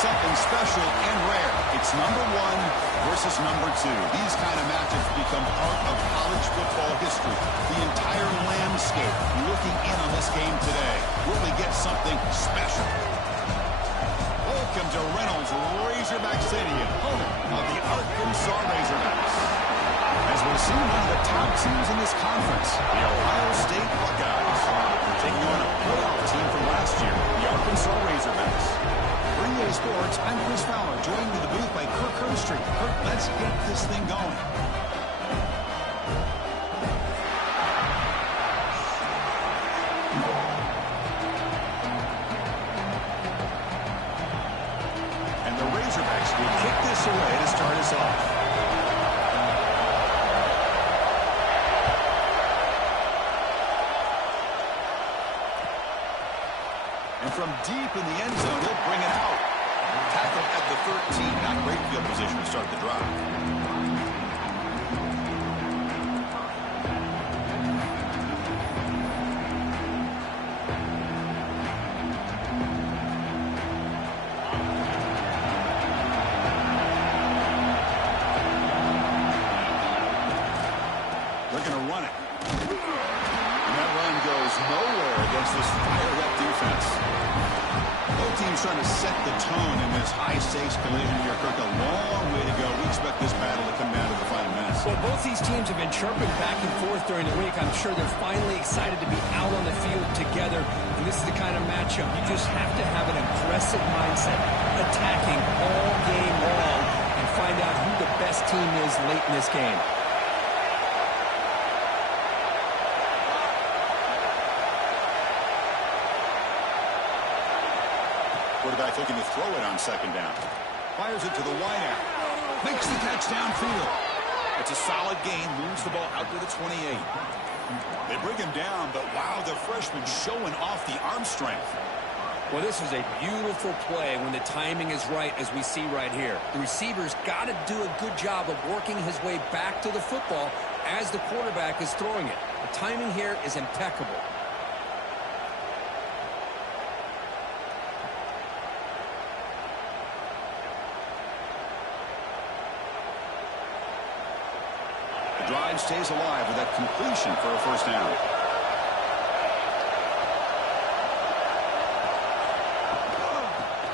something special and rare. It's number 1 versus number 2. These kind of matches become part of college football history. The entire landscape looking in on this game today. Will we get something special? Welcome to Reynolds Razorback Stadium, home of the Arkansas Razorbacks. As we'll see, one of the top teams in this conference, the Ohio State Buckeyes, taking on a playoff team from last year, the Arkansas Razorbacks. For EA Sports, I'm Chris Fowler, joined in the booth by Kirk Herbstreit. Kirk, let's get this thing going. And the Razorbacks will kick this away to start us off. From deep in the end zone, he'll bring it out. Tackle at the 13. Not great field position to start the drive. They're going to run it. And that run goes nowhere against this fired-up defense. Both teams trying to set the tone in this high-stakes collision here. Kirk, a long way to go. We expect this battle to come down to the final minutes. Well, both these teams have been chirping back and forth during the week. I'm sure they're finally excited to be out on the field together. And this is the kind of matchup you just have to have an aggressive mindset, attacking all game long, and find out who the best team is late in this game. Quarterback looking to throw it on second down. Fires it to the wideout. Makes the catch downfield. It's a solid gain. Moves the ball out to the 28. They bring him down, but wow, the freshman showing off the arm strength. Well, this is a beautiful play when the timing is right, as we see right here. The receiver's got to do a good job of working his way back to the football as the quarterback is throwing it. The timing here is impeccable. Drive stays alive with that completion for a first down.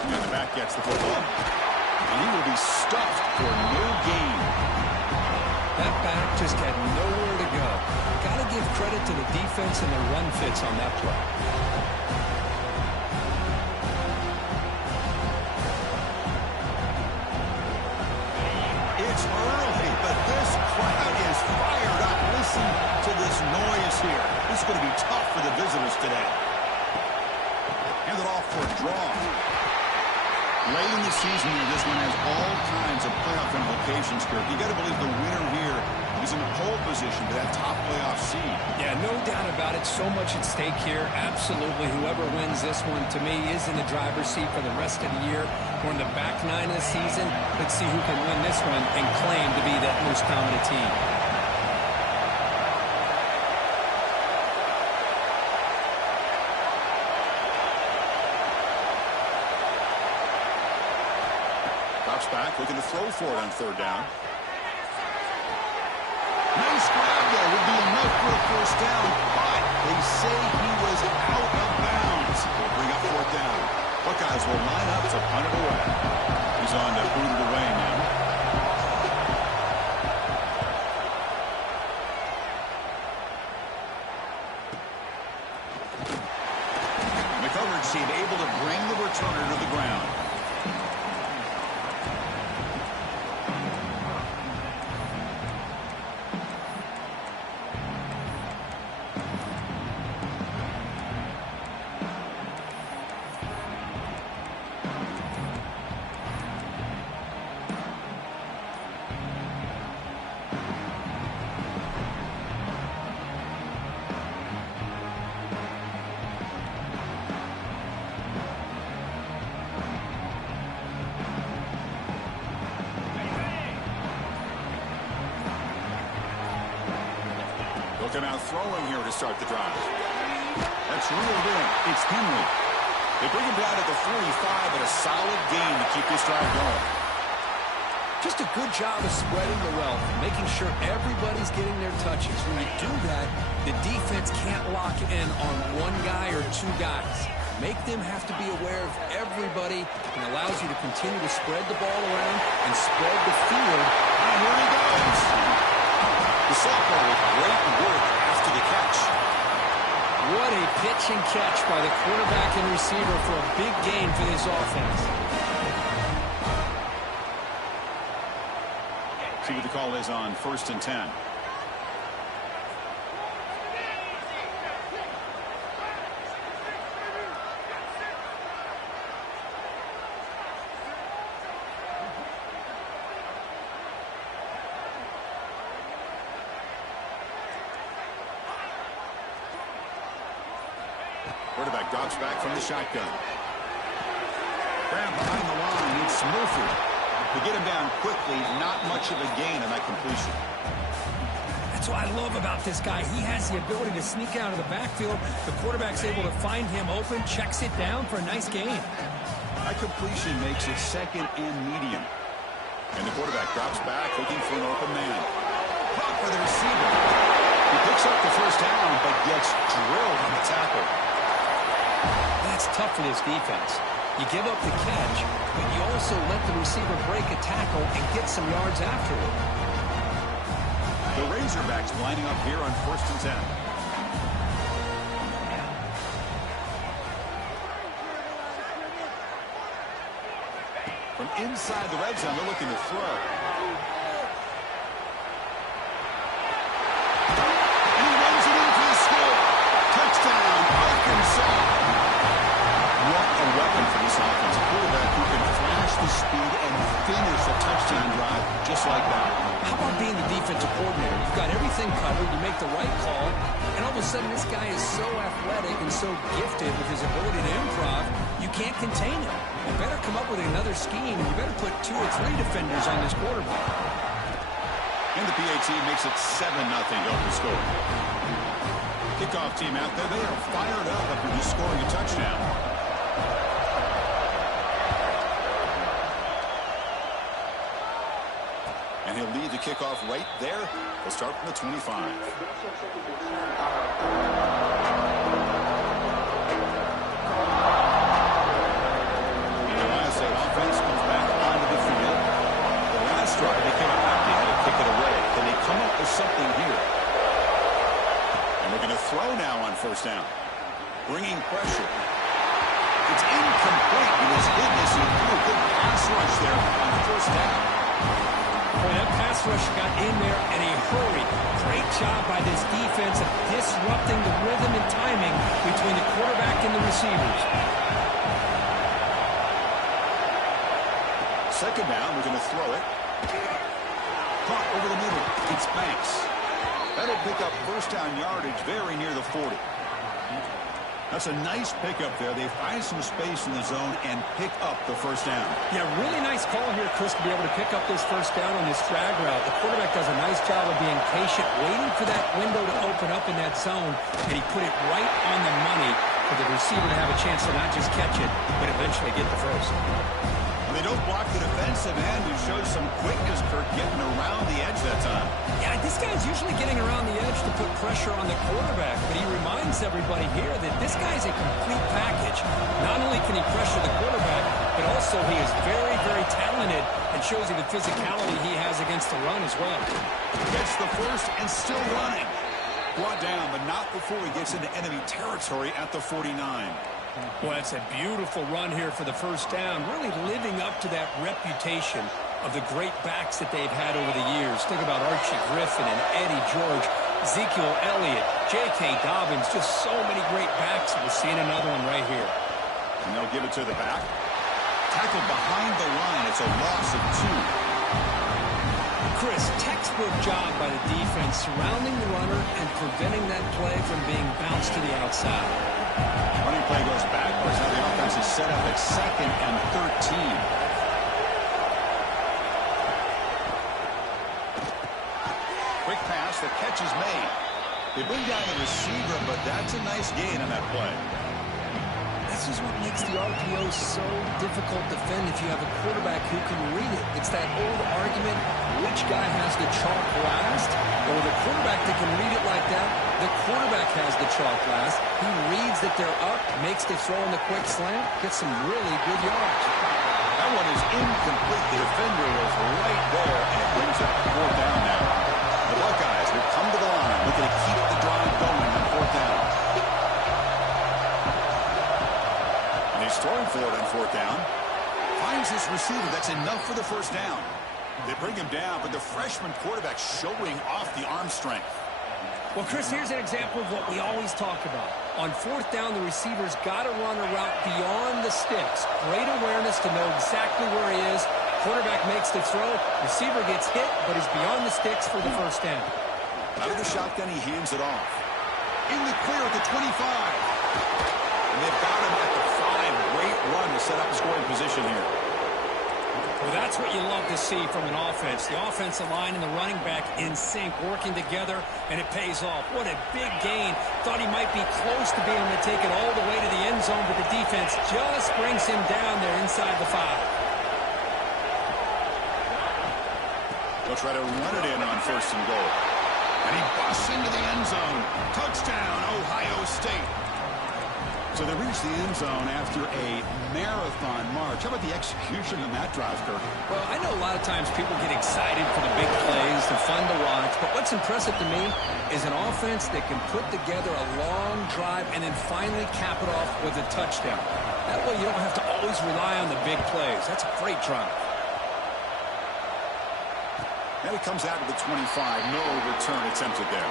And the back gets the football. And he will be stuffed for no gain. That back just had nowhere to go. Got to give credit to the defense and the run fits on that play. It's early, but this crowd is fired up. Listen to this noise here. This is going to be tough for the visitors today. Hand it off for a draw. Late in the season here, this one has all kinds of playoff implications, Kirk. You got to believe the winner here is in the pole position to that top playoff seed. Yeah, no doubt about it. So much at stake here. Absolutely. Whoever wins this one, to me, is in the driver's seat for the rest of the year. We're in the back nine of the season. Let's see who can win this one and claim to be that most dominant team. Drops back, looking to throw for it on third down. Nice grab, though. Would be enough for a first down, but they say he was out of bounds. We'll bring up fourth down. Buckeyes will line up to punt it away. He's on to boot it away now. The coverage team able to bring the returner to the ground. Looking out throwing here to start the drive. That's ruled in. It's Henry. They bring him down at the 45, and a solid gain to keep this drive going. Just a good job of spreading the wealth, making sure everybody's getting their touches. When you do that, the defense can't lock in on one guy or two guys. Make them have to be aware of everybody, and allows you to continue to spread the ball around and spread the field. And here he goes. The sophomore with great work after the catch. What a pitch and catch by the quarterback and receiver for a big gain for this offense. See what the call is on 1st and 10. Quarterback drops back from the shotgun. Grab behind the line. It's Murphy. To get him down quickly, not much of a gain on that completion. That's what I love about this guy. He has the ability to sneak out of the backfield. The quarterback's able to find him open, checks it down for a nice gain. That completion makes it second and medium. And the quarterback drops back, looking for an open man. Caught for the receiver. He picks up the first down, but gets drilled on the tackle. That's tough for this defense. You give up the catch, but you also let the receiver break a tackle and get some yards after it. The Razorbacks lining up here on 1st and 10. From inside the red zone, they're looking to throw. And he runs it in for the score. Touchdown, Arkansas. What a weapon for this offense. A quarterback who can flash the speed and finish a touchdown drive just like that. How about being the defensive coordinator? You've got everything covered. You make the right call. And all of a sudden, this guy is so athletic and so gifted with his ability to improv, you can't contain him. You better come up with another scheme, and you better put 2 or 3 defenders on this quarterback. And the PAT makes it 7-0 to open score. Kickoff team out there, they are fired up after just scoring a touchdown. And he'll lead the kickoff right there. They'll start from the 25. The Ohio State offense comes back onto the field. The last drive, they came up empty, had to kick it away. Can they come up with something here? And they're going to throw now on 1st down. Bringing pressure. It's incomplete. He was hit as he threw a good pass rush there on 1st down. Boy, that pass rush got in there in a hurry. Great job by this defense of disrupting the rhythm and timing between the quarterback and the receivers. 2nd down, we're going to throw it. Caught over the middle. It's Banks. That'll pick up 1st down yardage very near the 40. That's a nice pickup there. They find some space in the zone and pick up the 1st down. Yeah, really nice call here, Chris, to be able to pick up this 1st down on this drag route. The quarterback does a nice job of being patient, waiting for that window to open up in that zone, and he put it right on the money for the receiver to have a chance to not just catch it, but eventually get the 1st. They don't block the defensive end, who shows some quickness, Kirk, getting around the edge that time. Yeah, this guy's usually getting around the edge to put pressure on the quarterback, but he reminds everybody here that this guy's a complete package. Not only can he pressure the quarterback, but also he is very, very talented and shows you the physicality he has against the run as well. Gets the 1st and still running. Brought down, but not before he gets into enemy territory at the 49. Well, that's a beautiful run here for the 1st down, really living up to that reputation of the great backs that they've had over the years. Think about Archie Griffin and Eddie George, Ezekiel Elliott, J.K. Dobbins, just so many great backs. We're seeing another one right here. And they'll give it to the back. Tackled behind the line. It's a loss of 2. Chris, textbook job by the defense surrounding the runner and preventing that play from being bounced to the outside. Running play goes backwards. Now the offense is set up at 2nd and 13. Quick pass. The catch is made. They bring down the receiver, but that's a nice gain on that play. This is what makes the RPO so difficult to defend if you have a quarterback who can read it. It's that old argument, which guy has the chalk last? Or the quarterback that can read it like that, the quarterback has the chalk last. He reads that they're up, makes the throw in the quick slant, gets some really good yards. That one is incomplete. The defender was right there, and it brings up 4th down now. The Buckeyes will come to the line, looking to keep the drive going on 4th down. And he's throwing for it on 4th down. Finds his receiver. That's enough for the 1st down. They bring him down, but the freshman quarterback showing off the arm strength. Well, Chris, here's an example of what we always talk about. On 4th down, the receiver's got to run a route beyond the sticks. Great awareness to know exactly where he is. Quarterback makes the throw. Receiver gets hit, but is beyond the sticks for the 1st down. Out of the shotgun, he hands it off. In the clear at the 25. And they've got him at the 5. Great run to set up a scoring position here. Well, that's what you love to see from an offense. The offensive line and the running back in sync, working together, and it pays off. What a big gain. Thought he might be close to being able to take it all the way to the end zone, but the defense just brings him down there inside the 5. They'll try to run it in on 1st and goal. And he busts into the end zone. Touchdown, Ohio State. So they reach the end zone after a marathon march. How about the execution on that drive, Kirk? Well, I know a lot of times people get excited for the big plays. They're fun to watch. But what's impressive to me is an offense that can put together a long drive and then finally cap it off with a touchdown. That way you don't have to always rely on the big plays. That's a great drive. And it comes out to the 25. No return attempted there.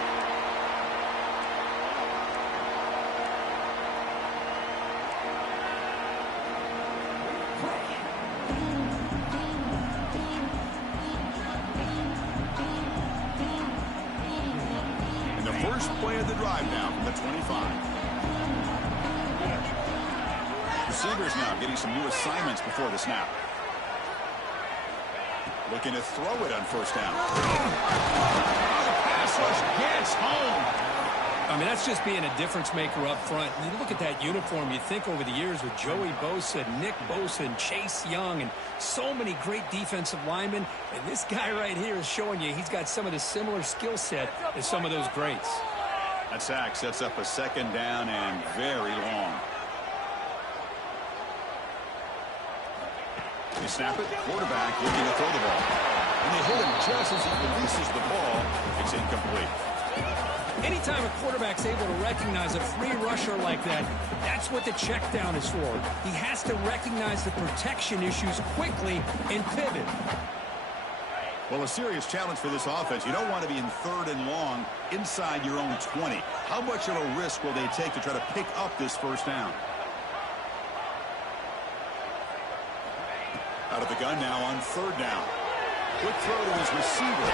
First play of the drive now from the 25. Receivers now getting some new assignments before the snap. Looking to throw it on 1st down. The pass rush gets home. I mean, that's just being a difference maker up front. And you look at that uniform, you think over the years with Joey Bosa, Nick Bosa, and Chase Young, and so many great defensive linemen. And this guy right here is showing you he's got some of the similar skill set as some of those greats. That sack sets up a 2nd down and very long. They snap it. Quarterback looking to throw the ball. And they hit him just as he releases the ball. It's incomplete. Anytime a quarterback's able to recognize a free rusher like that, that's what the check down is for. He has to recognize the protection issues quickly and pivot. Well, a serious challenge for this offense. You don't want to be in 3rd and long inside your own 20. How much of a risk will they take to try to pick up this 1st down? Out of the gun now on 3rd down. Quick throw to his receiver.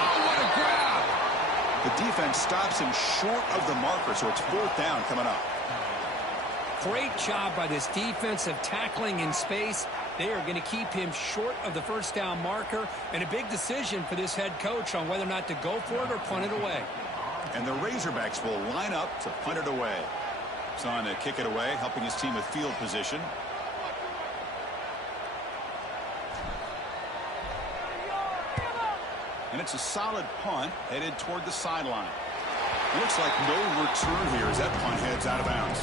Oh, what a grab! The defense stops him short of the marker, so it's 4th down coming up. Great job by this defensive tackling in space. They are going to keep him short of the 1st down marker, and a big decision for this head coach on whether or not to go for it or punt it away. And the Razorbacks will line up to punt it away. He's on to kick it away, helping his team with field position. And it's a solid punt headed toward the sideline. Looks like no return here as that punt heads out of bounds.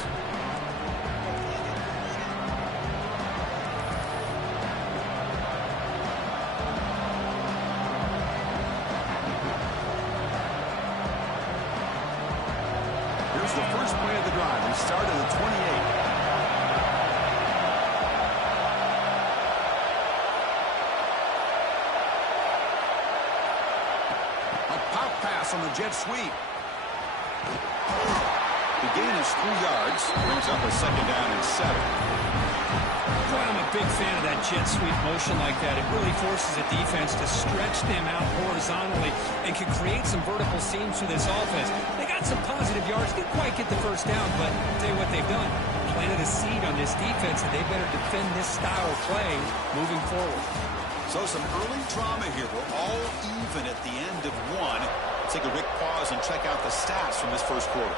Here's the first play of the drive. We start at the 28. On the jet sweep. The gain is 3 yards. Brings up a 2nd down and 7. Boy, I'm a big fan of that jet sweep motion like that. It really forces a defense to stretch them out horizontally and can create some vertical seams for this offense. They got some positive yards. Didn't quite get the 1st down, but I'll tell you what they've done. Planted a seed on this defense, and they better defend this style of play moving forward. So some early drama here. We're all even at the end of 1. Take a quick pause and check out the stats from this 1st quarter.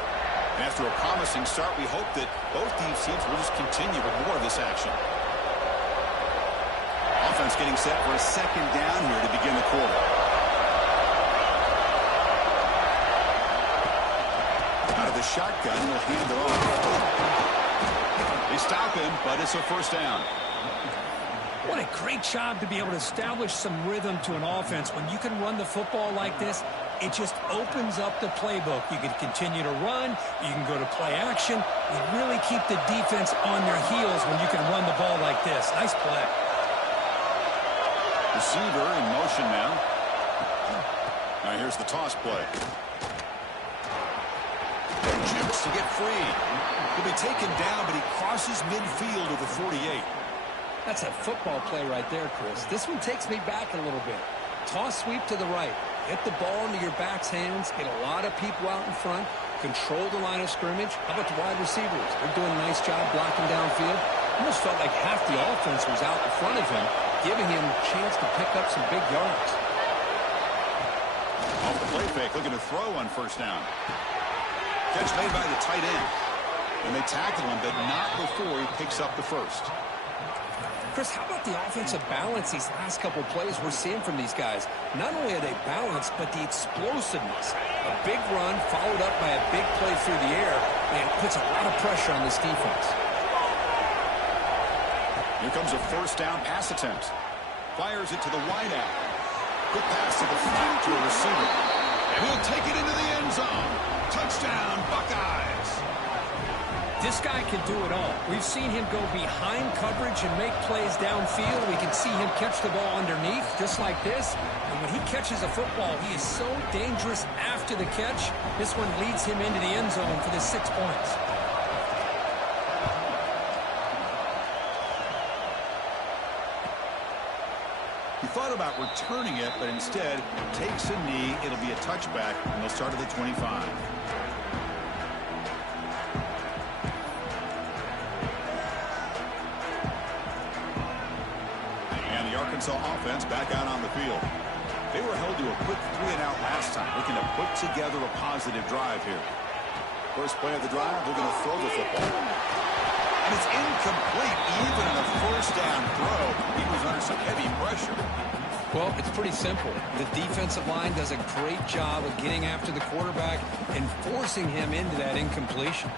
After a promising start, we hope that both these teams will just continue with more of this action. Offense getting set for a second down here to begin the quarter. Out of the shotgun, he'll hand it off. They stop him, but it's a first down. What a great job to be able to establish some rhythm to an offense. When you can run the football like this, it just opens up the playbook. You can continue to run. You can go to play action. You really keep the defense on their heels when you can run the ball like this. Nice play. Receiver in motion now. Now here's the toss play. Jukes to get free. He'll be taken down, but he crosses midfield of the 48. That's a football play right there, Chris. This one takes me back a little bit. Toss sweep to the right. Get the ball into your back's hands. Get a lot of people out in front. Control the line of scrimmage. How about the wide receivers? They're doing a nice job blocking downfield. Almost felt like half the offense was out in front of him, giving him a chance to pick up some big yards. Off the play fake, looking to throw on first down. Catch made by the tight end. And they tackle him, but not before he picks up the first. Chris, how about the offensive balance these last couple plays we're seeing from these guys? Not only are they balanced, but the explosiveness. A big run followed up by a big play through the air, and it puts a lot of pressure on this defense. Here comes a first down pass attempt. Fires it to the wide out. Quick pass to the flat to a receiver. And he'll take it into the end zone. Touchdown, Buckeyes. This guy can do it all. We've seen him go behind coverage and make plays downfield. We can see him catch the ball underneath, just like this. And when he catches a football, he is so dangerous after the catch. This one leads him into the end zone for the 6 points. He thought about returning it, but instead takes a knee. It'll be a touchback, and they'll start at the 25. Arkansas offense back out on the field. They were held to a quick 3-and-out last time, looking to put together a positive drive here. First play of the drive, they're going to throw the football. And it's incomplete, even in a first down throw. He was under some heavy pressure. Well, it's pretty simple. The defensive line does a great job of getting after the quarterback and forcing him into that incompletion.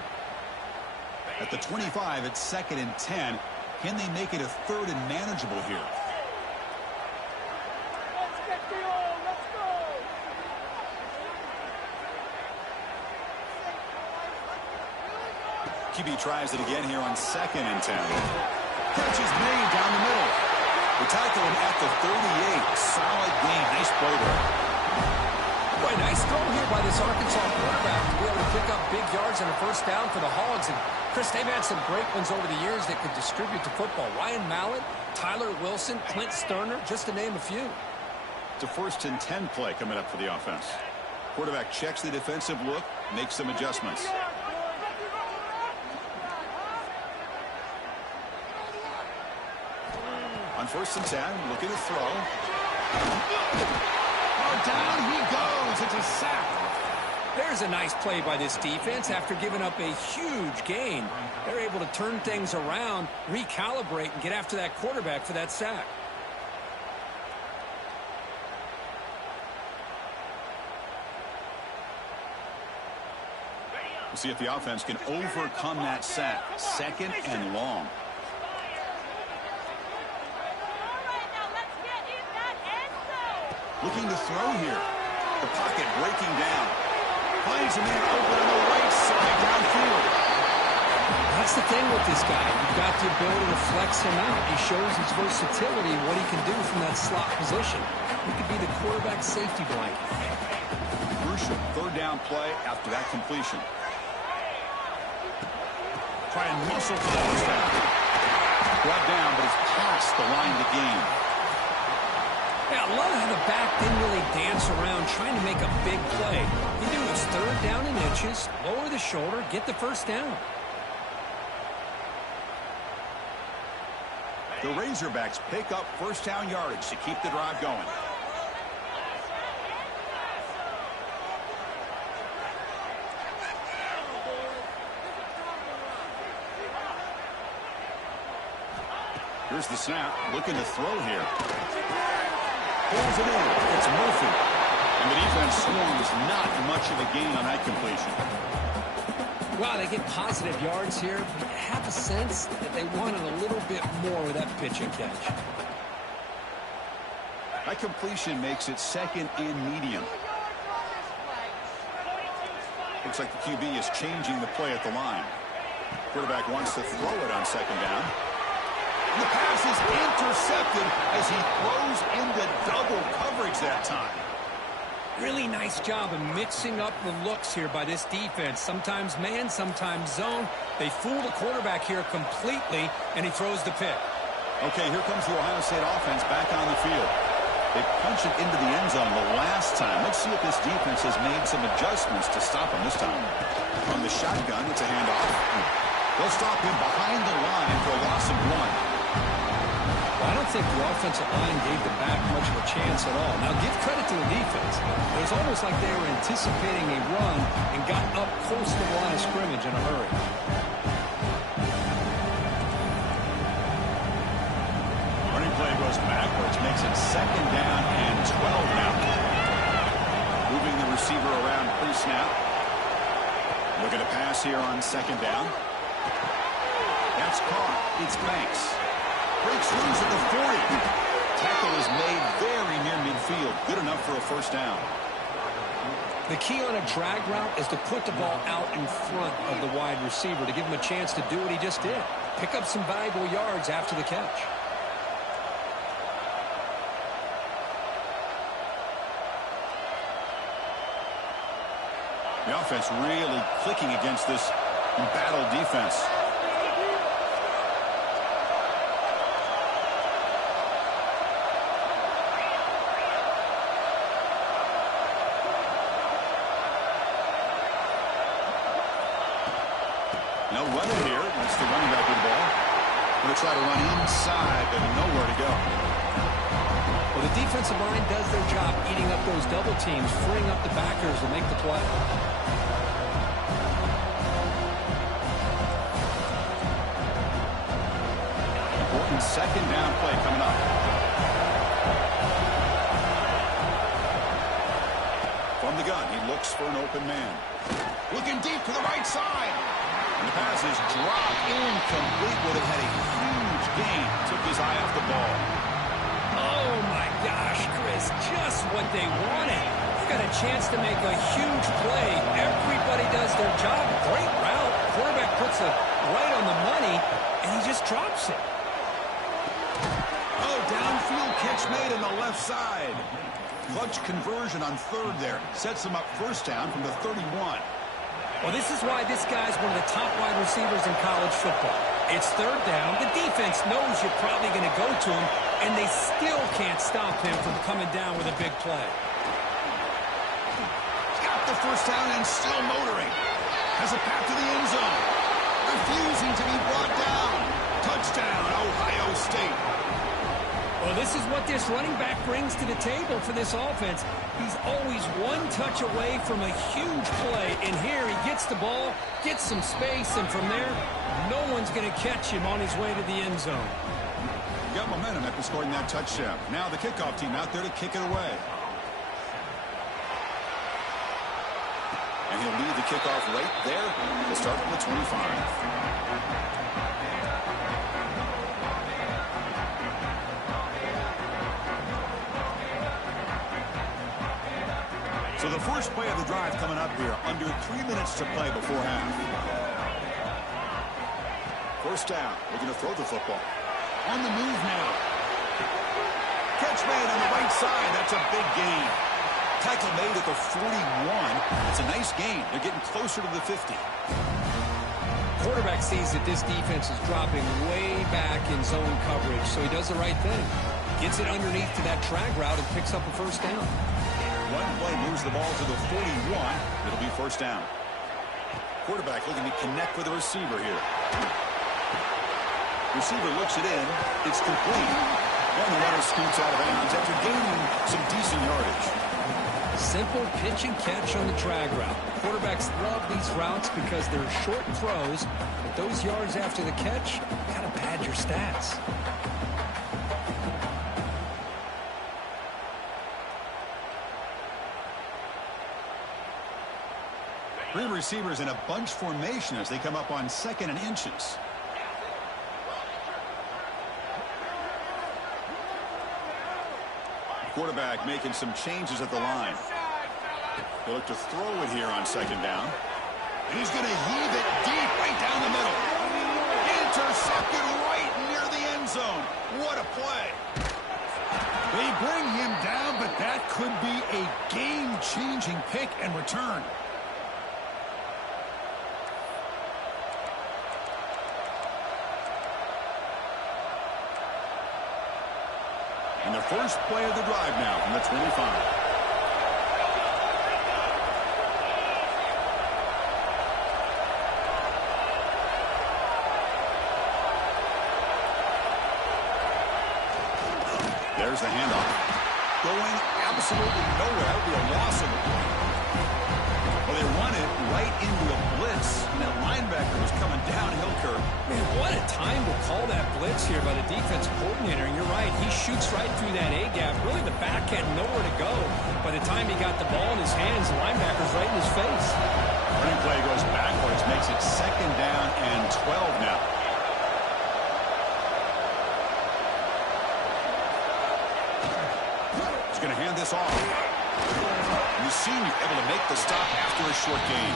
At the 25, it's 2nd and 10. Can they make it a 3rd and manageable here? QB tries it again here on 2nd and 10. Catch is made down the middle. They tackle him at the 38. Solid game. Nice play there. Boy, nice throw here by this Arkansas quarterback to be able to pick up big yards and a first down for the Hogs. And, Chris, they've had some great ones over the years that could distribute the football. Ryan Mallett, Tyler Wilson, Clint Sterner, just to name a few. It's a 1st and 10 play coming up for the offense. Quarterback checks the defensive look, makes some adjustments. On 1st and 10, looking to throw. Oh, down he goes. It's a sack. There's a nice play by this defense. After giving up a huge gain, they're able to turn things around, recalibrate, and get after that quarterback for that sack. We'll see if the offense can overcome that sack. 2nd and long. Looking to throw here. The pocket breaking down. Finds a man open on the right side downfield. That's the thing with this guy. You've got the ability to flex him out. He shows his versatility, what he can do from that slot position. He could be the quarterback safety blanket. Crucial 3rd down play after that completion. Try and muscle for the first down. Brought down, but it's past the line to gain. Yeah, I love how the back didn't really dance around trying to make a big play. He knew it was 3rd down in inches, lower the shoulder, get the first down. The Razorbacks pick up first down yardage to keep the drive going. Here's the snap. Looking to throw here. Pulls it in. It's Murphy. And the defense scores not much of a gain on that completion. Wow, they get positive yards here. But you have a sense that they wanted a little bit more with that pitch and catch. That completion makes it second and medium. Looks like the QB is changing the play at the line. Quarterback wants to throw it on second down. And the pass is intercepted as he throws into double coverage that time. Really nice job of mixing up the looks here by this defense. Sometimes man, sometimes zone. They fool the quarterback here completely, and he throws the pick. Okay, here comes the Ohio State offense back on the field. They punch it into the end zone the last time. Let's see if this defense has made some adjustments to stop him this time. From the shotgun, it's a handoff. They'll stop him behind the line for a loss of 1. Well, I don't think the offensive line gave the back much of a chance at all. Now, give credit to the defense. It was almost like they were anticipating a run and got up close to the line of scrimmage in a hurry. Running play goes backwards, makes it second down and 12 now. Moving the receiver around pre-snap. Looking to pass here on second down. That's caught. It's Banks. Breaks loose at the 40. Tackle is made very near midfield. Good enough for a first down. The key on a drag route is to put the ball out in front of the wide receiver to give him a chance to do what he just did. Pick up some valuable yards after the catch. The offense really clicking against this embattled defense. No running here. That's the running back with the ball. Going to try to run inside, but nowhere to go. Well, the defensive line does their job eating up those double teams, freeing up the backers to make the play. Important second down play coming up. From the gun, he looks for an open man. Looking deep to the right side. And the pass is dropped incomplete. Would have had a huge gain. Took his eye off the ball. Oh, my gosh, Chris, just what they wanted. They got a chance to make a huge play. Everybody does their job. Great route. Quarterback puts it right on the money, and he just drops it. Oh, downfield catch made on the left side. Clutch conversion on third there. Sets him up first down from the 31. Well, this is why this guy's one of the top wide receivers in college football. It's third down. The defense knows you're probably going to go to him, and they still can't stop him from coming down with a big play. Got the first down and still motoring. Has a path to the end zone. Refusing to be brought down. Touchdown, Ohio State. Well, this is what this running back brings to the table for this offense. He's always one touch away from a huge play. And here he gets the ball, gets some space, and from there, no one's going to catch him on his way to the end zone. Got momentum after scoring that touchdown. Now the kickoff team out there to kick it away. And he'll lead the kickoff right there to start from the 25. So the first play of the drive coming up here, under 3 minutes to play before half. First down, we're going to throw the football. On the move now. Catch made on the right side, that's a big gain. Tackle made at the 41, it's a nice gain. They're getting closer to the 50. Quarterback sees that this defense is dropping way back in zone coverage, so he does the right thing. Gets it underneath to that drag route and picks up a first down. One play moves the ball to the 41. It'll be first down. Quarterback looking to connect with the receiver here. Receiver looks it in. It's complete. And the runner scoots out of bounds after gaining some decent yardage. Simple pitch and catch on the drag route. Quarterbacks love these routes because they're short throws, but those yards after the catch kind of pad your stats. Three receivers in a bunch formation as they come up on 2nd and inches. Quarterback making some changes at the line. They look to throw it here on 2nd down. And he's going to heave it deep right down the middle. Intercepted right near the end zone. What a play. They bring him down, but that could be a game-changing pick and return. And the first play of the drive now from the 25. There's the handoff. Going absolutely nowhere. That would be a loss of it. Well, they run it right into a blitz. And that linebacker was coming downhill, Kirk. Man, what a time to call that blitz here by the defensive coordinator. And you're right, he shoots right through that A-gap. Really, the back had nowhere to go. By the time he got the ball in his hands, the linebacker's right in his face. Running play goes backwards, makes it 2nd down and 12 now. Going to hand this off. And the senior able to make the stop after a short gain.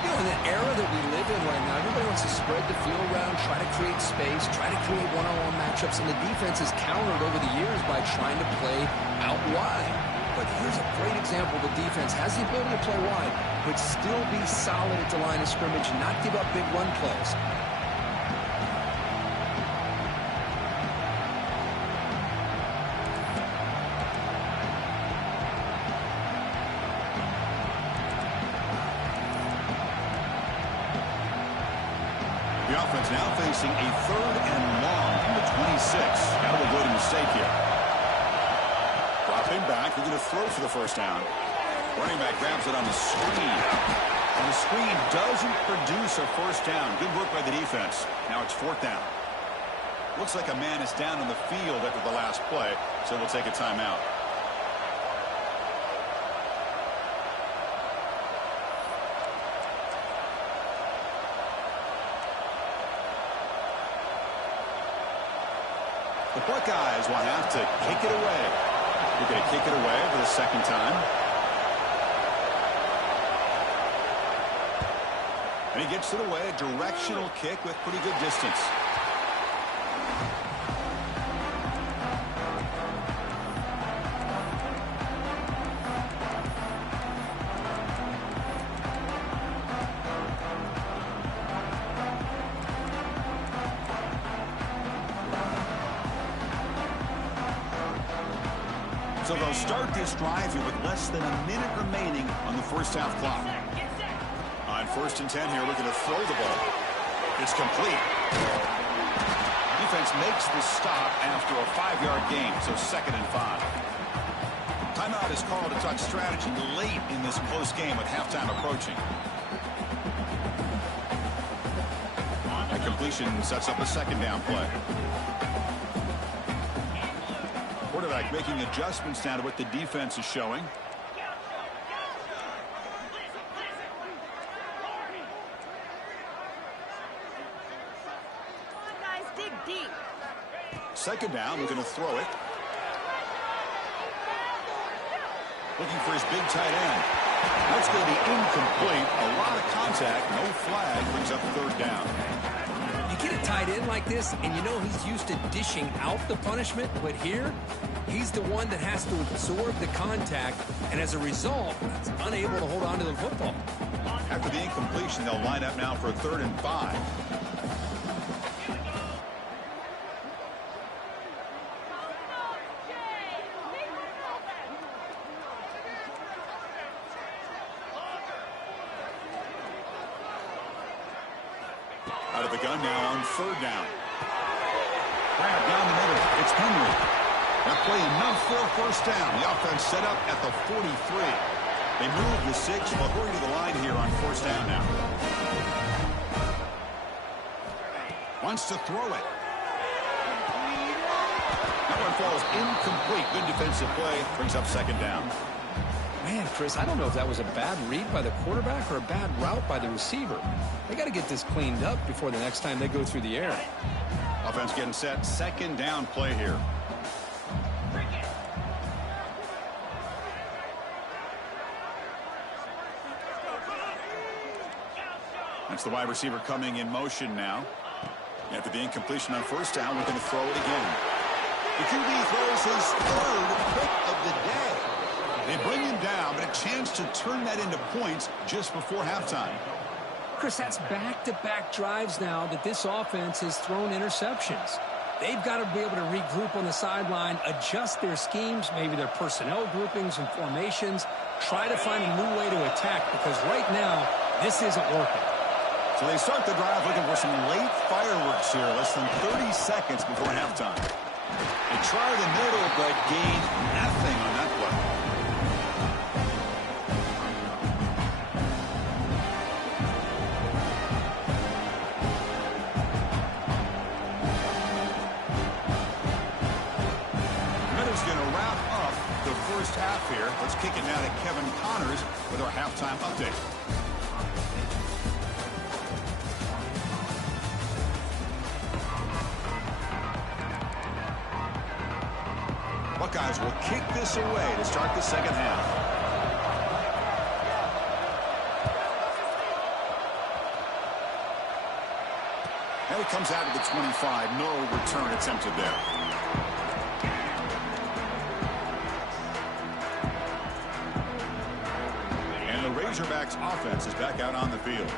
You know, in the era that we live in right now, everybody wants to spread the field around, try to create space, try to create one-on-one matchups, and the defense has countered over the years by trying to play out wide. But here's a great example. The defense has the ability to play wide, but still be solid at the line of scrimmage and not give up big run plays. The offense now facing a 3rd and long from the 26. Now to avoid a mistake here. Dropping back. They're going to throw for the first down. Running back grabs it on the screen. And the screen doesn't produce a first down. Good work by the defense. Now it's 4th down. Looks like a man is down on the field after the last play, so we'll take a timeout. The Buckeyes will have to kick it away. They're going to kick it away for the 2nd time. And he gets it away, a directional kick with pretty good distance. So they'll start this drive here with less than a minute remaining on the first half clock. On 1st and 10 here, looking to throw the ball. It's complete. Defense makes the stop after a 5-yard gain, so 2nd and 5. Timeout is called to talk strategy late in this close game with halftime approaching. That completion sets up a 2nd down play. Quarterback making adjustments now to what the defense is showing. Come on, guys, dig deep. 2nd down, looking to throw it. Looking for his big tight end. That's going to be incomplete. A lot of contact, no flag, brings up 3rd down. You get a tight end like this, and you know he's used to dishing out the punishment, but here, he's the one that has to absorb the contact, and as a result, he's unable to hold on to the football. After the incompletion, they'll line up now for a 3rd and 5. Out of the gun now on 3rd down. Grab down the middle. It's Henry. That play enough for a first down. The offense set up at the 43. They move the 6. They'll hurry to the line here on 1st down now. Wants to throw it. That one falls incomplete. Good defensive play. Brings up 2nd down. Man, Chris, I don't know if that was a bad read by the quarterback or a bad route by the receiver. They got to get this cleaned up before the next time they go through the air. Offense getting set. Second down play here. That's the wide receiver coming in motion now. After the incompletion on first down, we're going to throw it again. The QB throws his third pick of the day. They bring him down, but a chance to turn that into points just before halftime. Chris, that's back-to-back drives now that this offense has thrown interceptions. They've got to be able to regroup on the sideline, adjust their schemes, maybe their personnel groupings and formations, try to find a new way to attack, because right now, this isn't working. So they start the drive looking for some late fireworks here, less than 30 seconds before halftime. They try the middle, but gain nothing on that play. Middle's going to wrap up the first half here. Let's kick it now to Kevin Connors with our halftime update. Buckeyes will kick this away to start the second half. And it comes out to the 25. No return attempted there. And the Razorbacks offense is back out on the field.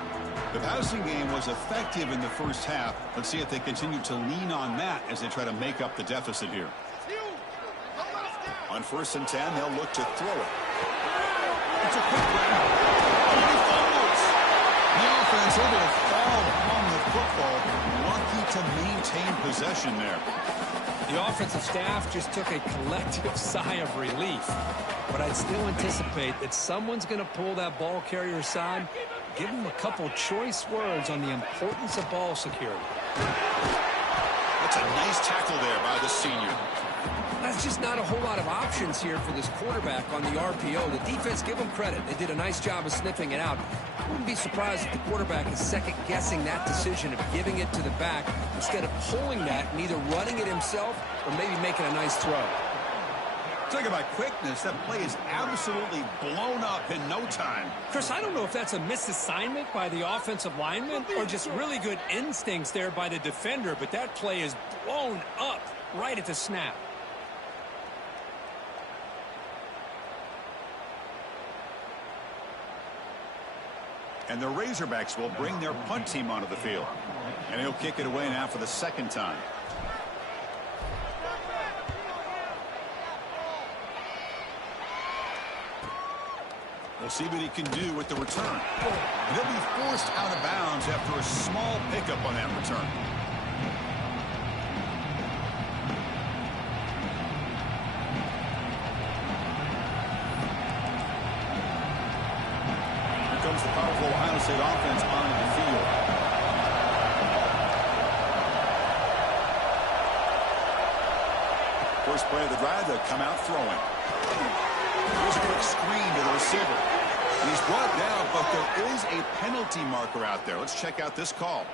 The passing game was effective in the first half. Let's see if they continue to lean on that as they try to make up the deficit here. On 1st and 10, they'll look to throw it. It's a quick grab. And he fumbles. The offense able to fall on the football. Lucky to maintain possession there. The offensive staff just took a collective sigh of relief. But I'd still anticipate that someone's going to pull that ball carrier aside, give him a couple choice words on the importance of ball security. That's a nice tackle there by the senior. That's just not a whole lot of options here for this quarterback on the RPO. The defense, give them credit. They did a nice job of sniffing it out. I wouldn't be surprised if the quarterback is second-guessing that decision of giving it to the back instead of pulling that and either running it himself or maybe making a nice throw. Talking about quickness, that play is absolutely blown up in no time. Chris, I don't know if that's a misassignment by the offensive lineman or just really good instincts there by the defender, but that play is blown up right at the snap. And the Razorbacks will bring their punt team onto the field. And he'll kick it away now for the second time. We'll see what he can do with the return. And he'll be forced out of bounds after a small pickup on that return. Comes the powerful Ohio State offense onto the field. First play of the drive, they'll come out throwing. Here's a quick screen to the receiver. He's brought down, but there is a penalty marker out there. Let's check out this call.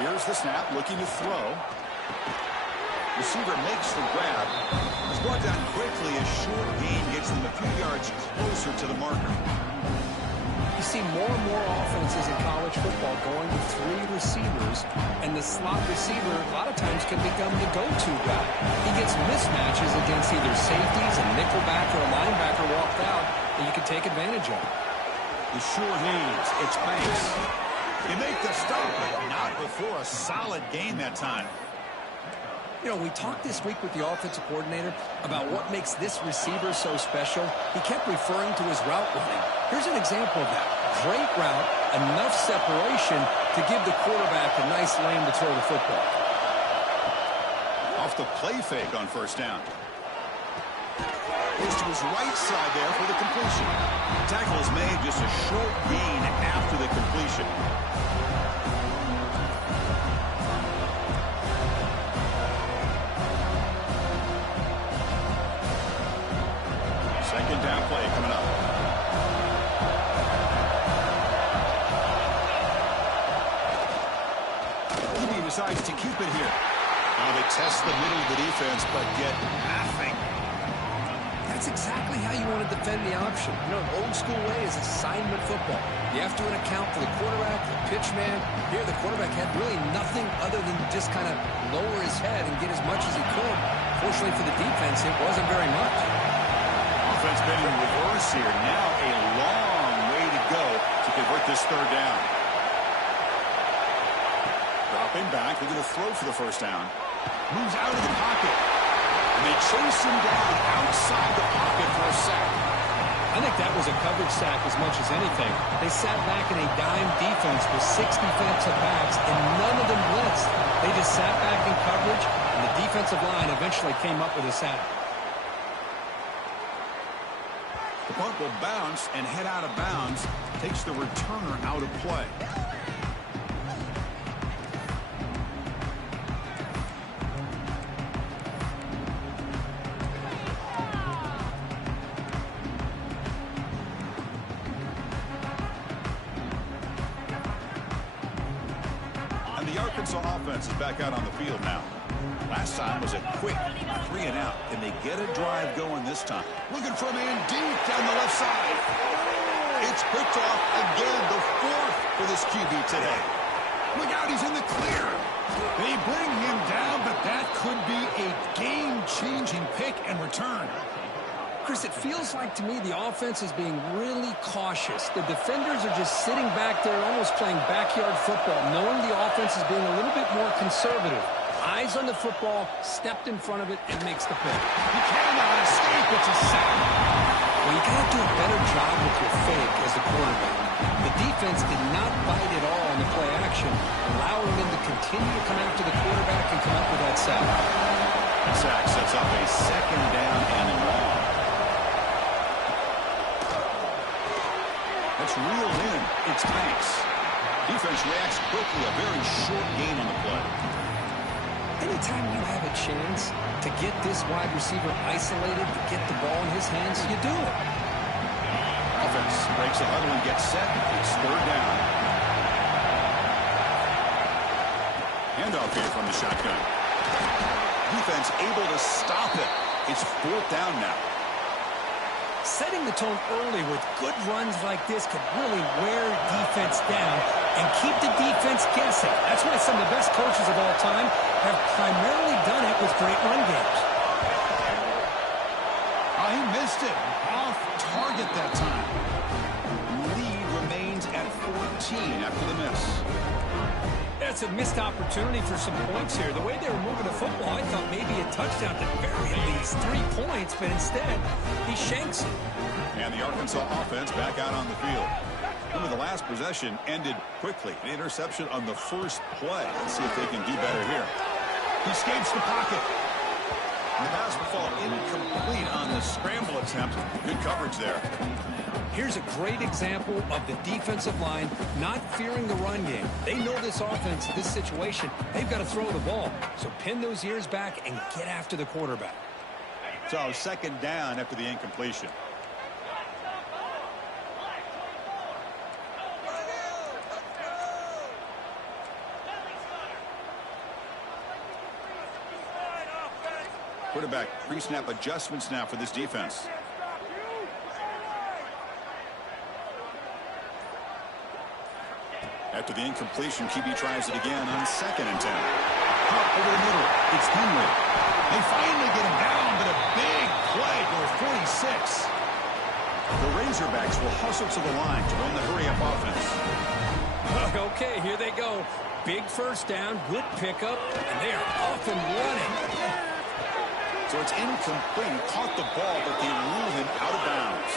Here's the snap, looking to throw. Receiver makes the grab. It's brought down quickly. A short gain gets them a few yards closer to the marker. You see more and more offenses in college football going to 3 receivers, and the slot receiver a lot of times can become the go-to guy. He gets mismatches against either safeties, a nickelback, or a linebacker walked out that you can take advantage of. The short hands, it's Banks. You make the stop, but not before a solid gain that time. You know, we talked this week with the offensive coordinator about what makes this receiver so special. He kept referring to his route running. Here's an example of that. Great route, enough separation to give the quarterback a nice lane to throw the football. Off the play fake on first down. goes to his right side there for the completion. Tackle is made, just a short gain after the completion. Second down play coming up. He decides to keep it here. Now they test the middle of the defense, but get nothing. That's exactly how you want to defend the option. You know, an old-school way is assignment football. You have to account for the quarterback, the pitch man. Here, the quarterback had really nothing other than just kind of lower his head and get as much as he could. Fortunately for the defense, it wasn't very much. Offense been in reverse here. Now a long way to go to convert this third down. Dropping back, looking to throw for the first down. Moves out of the pocket. And they chase him down outside the pocket for a sack. I think that was a coverage sack as much as anything. They sat back in a dime defense with 6 defensive backs, and none of them blitzed. They just sat back in coverage, and the defensive line eventually came up with a sack. The punt will bounce and head out of bounds. Takes the returner out of play. And the Arkansas offense is back out on the field now. Last time was a quick 3 and out. Can they get a drive going this time? Looking for a man deep down the left side. It's picked off again, the 4th for this QB today. Look out, he's in the clear. They bring him down, but that could be a game-changing pick and return. Chris, it feels like to me the offense is being really cautious. The defenders are just sitting back there almost playing backyard football, knowing the offense is being a little bit more conservative. Eyes on the football, stepped in front of it, and makes the pick. He cannot escape. It's a sack. Well, you got to do a better job with your fake as the quarterback. The defense did not bite at all on the play action, allowing them to continue to come after the quarterback and come up with that sack. The sack sets up a second down and long. That's reeled in. It's Banks. Defense reacts quickly. A very short game on the play. Anytime you have a chance to get this wide receiver isolated, to get the ball in his hands, you do it. Offense breaks the huddle and gets set. It's third down. Handoff here from the shotgun. Defense able to stop it. It's 4th down now. Setting the tone early with good runs like this could really wear defense down and keep the defense guessing. That's why some of the best coaches of all time have primarily done it with great run games. Oh, he missed it. Off target that time. Lead remains at 14 after the miss. That's a missed opportunity for some points here. The way they were moving the football, I thought maybe a touchdown to bury at least 3 points, but instead, he shanks it. And the Arkansas offense back out on the field. Remember, the last possession ended quickly. An interception on the first play. Let's see if they can do better here. He escapes the pocket. And the pass will fall incomplete on the scramble attempt. Good coverage there. Here's a great example of the defensive line not fearing the run game. They know this offense, this situation, they've got to throw the ball. So pin those ears back and get after the quarterback. So second down after the incompletion. Quarterback pre-snap adjustments now for this defense. After the incompletion, QB tries it again on 2nd and 10. Caught over the middle. It's Henry. They finally get him down, but a big play for 46. The Razorbacks will hustle to the line to run the hurry-up offense. Okay, here they go. Big first down, good pickup, and they are off and running. So it's incomplete. He caught the ball, but they rule him out of bounds.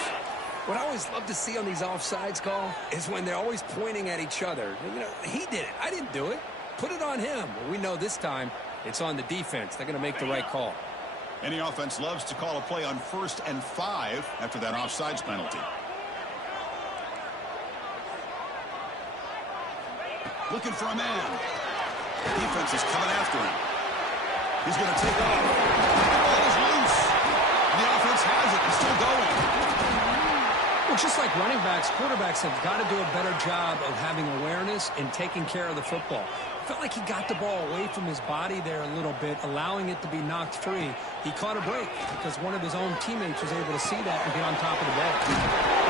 What I always love to see on these offsides call is when they're always pointing at each other. You know, he did it. I didn't do it. Put it on him. Well, we know this time it's on the defense. They're going to make the right call. Any offense loves to call a play on 1st and 5 after that offsides penalty. Looking for a man. Defense is coming after him. He's going to take off. The ball is loose. The offense has it. It's still going. Well, just like running backs, quarterbacks have got to do a better job of having awareness and taking care of the football. Felt like he got the ball away from his body there a little bit, allowing it to be knocked free. He caught a break because one of his own teammates was able to see that and get on top of the ball.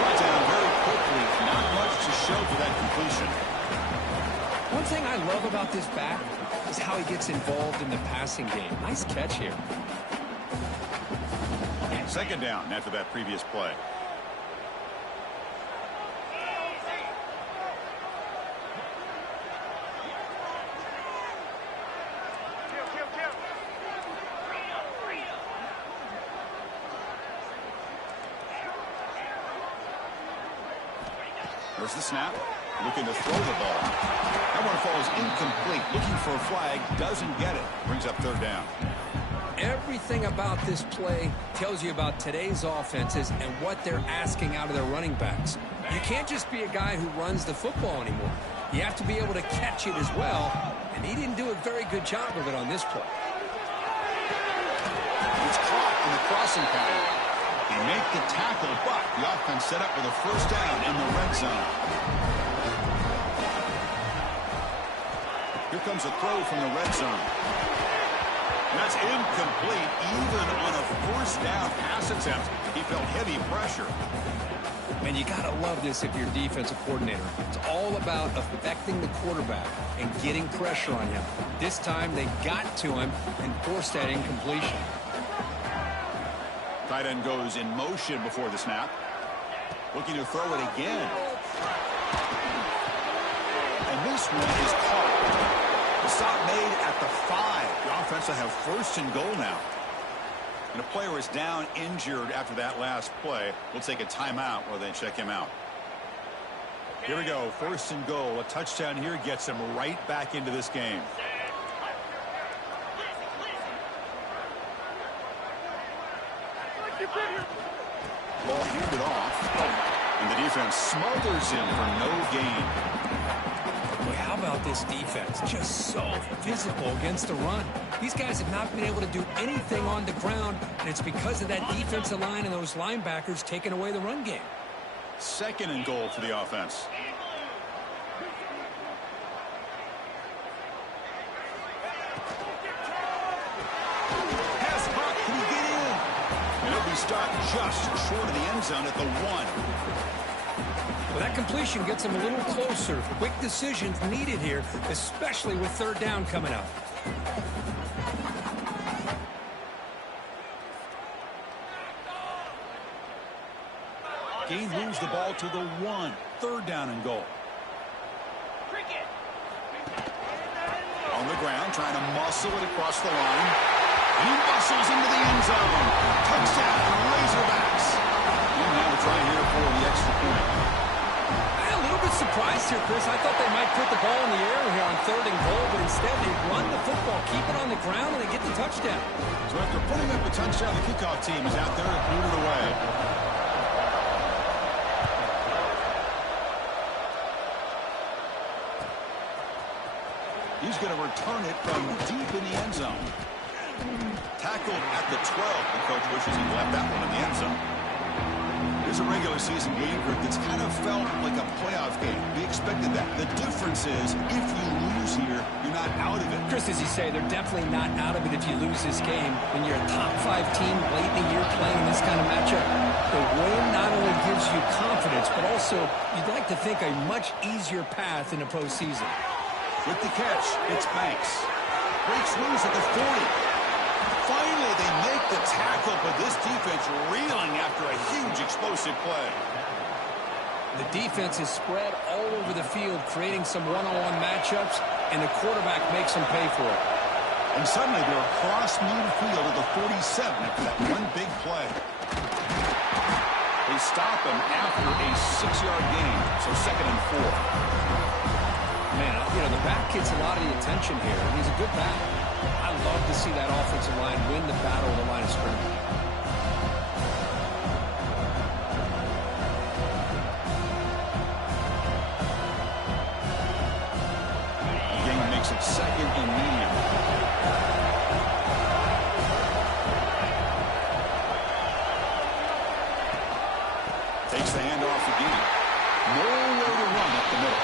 Brought down very quickly. Not much to show for that completion. One thing I love about this back is how he gets involved in the passing game. Nice catch here. 2nd down after that previous play. There's the snap. Looking to throw the ball. That one falls incomplete. Looking for a flag. Doesn't get it. Brings up 3rd down. Everything about this play tells you about today's offenses and what they're asking out of their running backs. You can't just be a guy who runs the football anymore. You have to be able to catch it as well, and he didn't do a very good job of it on this play. It's caught in the crossing pattern. They make the tackle, but the offense set up with a 1st down in the red zone. Here comes a throw from the red zone. That's incomplete. Even on a 1st down pass attempt, he felt heavy pressure. Man, you got to love this if you're a defensive coordinator. It's all about affecting the quarterback and getting pressure on him. This time, they got to him and forced that incompletion. Tight end goes in motion before the snap. Looking to throw it again. And this one is caught. The stop made at the 5. The offense will have 1st and goal now. And a player is down injured after that last play. We'll take a timeout while they check him out. Here we go. 1st and goal. A touchdown here gets him right back into this game. Ball handed off, and the defense smothers him for no gain. Boy, how about this defense? Just so physical against the run. These guys have not been able to do anything on the ground, and it's because of that defensive line and those linebackers taking away the run game. 2nd and goal for the offense. Stopped just short of the end zone at the 1. Well, that completion gets him a little closer. Quick decisions needed here, especially with 3rd down coming up. Gain moves the ball to the 1. 3rd down and goal. On the ground, trying to muscle it across the line. He muscles into the end zone. Touchdown, Razorbacks. Didn't have to try here for the extra point. I'm a little bit surprised here, Chris. I thought they might put the ball in the air here on 3rd and goal, but instead they run the football, keep it on the ground, and they get the touchdown. So after putting up a touchdown, the kickoff team is out there to boot it away. He's going to return it from deep in the end zone. Tackled at the 12. The coach wishes he left that one in the end zone. Here's a regular season game group that's kind of felt like a playoff game. We expected that. The difference is if you lose here, you're not out of it. Chris, as you say, they're definitely not out of it if you lose this game. When you're a top 5 team late in the year playing this kind of matchup, the win not only gives you confidence, but also you'd like to think a much easier path in the postseason. With the catch, it's Banks. Breaks loose at the 40. Finally, they make the tackle, but this defense reeling after a huge explosive play. The defense is spread all over the field, creating some one-on-one matchups, and the quarterback makes them pay for it. And suddenly they're across midfield at the 47 after that one big play. They stop him after a 6-yard gain, so 2nd and 4. Man, you know, the back gets a lot of the attention here. He's a good back. I love to see that offensive line win the battle of the line of scrimmage. Game makes it second and medium. Takes the handoff again. Nowhere to run up the middle.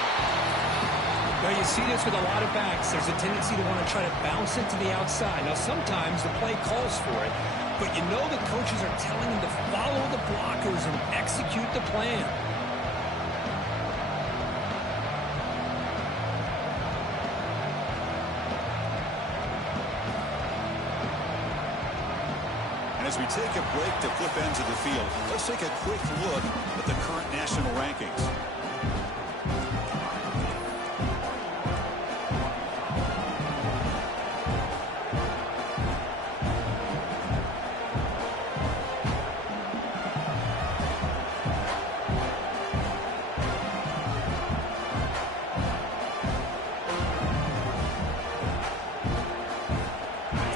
Now you see this with a lot of backs. There's a tendency to want to try to bounce it to the outside. Now sometimes the play calls for it, but you know the coaches are telling them to follow the blockers and execute the plan. And as we take a break to flip ends of the field, let's take a quick look at the current national rankings.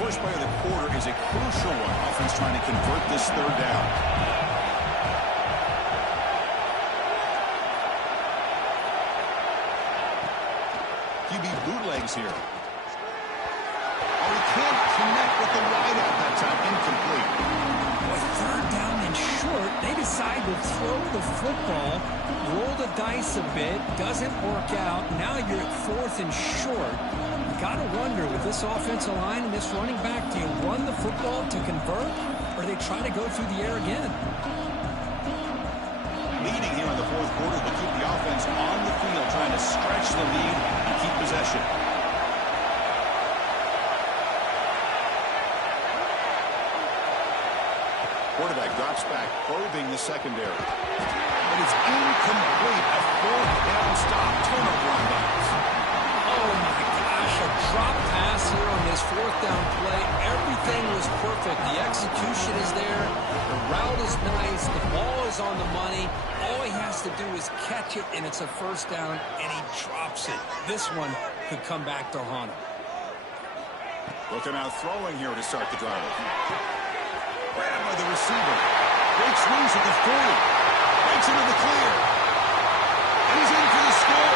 First play of the quarter is a crucial one. Offense trying to convert this third down. QB bootlegs here. Oh, he can't connect with the wideout that time. Incomplete. With third down and short, they decide to throw the football, roll the dice a bit, doesn't work out. Now you're at fourth and short. Got to wonder, with this offensive line and this running back, do you run the football to convert, or do they try to go through the air again? Leading here in the fourth quarter to keep the offense on the field, trying to stretch the lead and keep possession. Quarterback drops back, probing the secondary. But it's incomplete. A fourth down stop. Turnover on downs. Oh, my gosh, a drop pass here on this fourth down play. Everything was perfect. The execution is there. The route is nice. The ball is on the money. All he has to do is catch it, and it's a first down, and he drops it. This one could come back to haunt him. Looking out throwing here to start the drive. Grabbed by the receiver. Breaks loose at the 40. Breaks into the clear. And he's in for the score.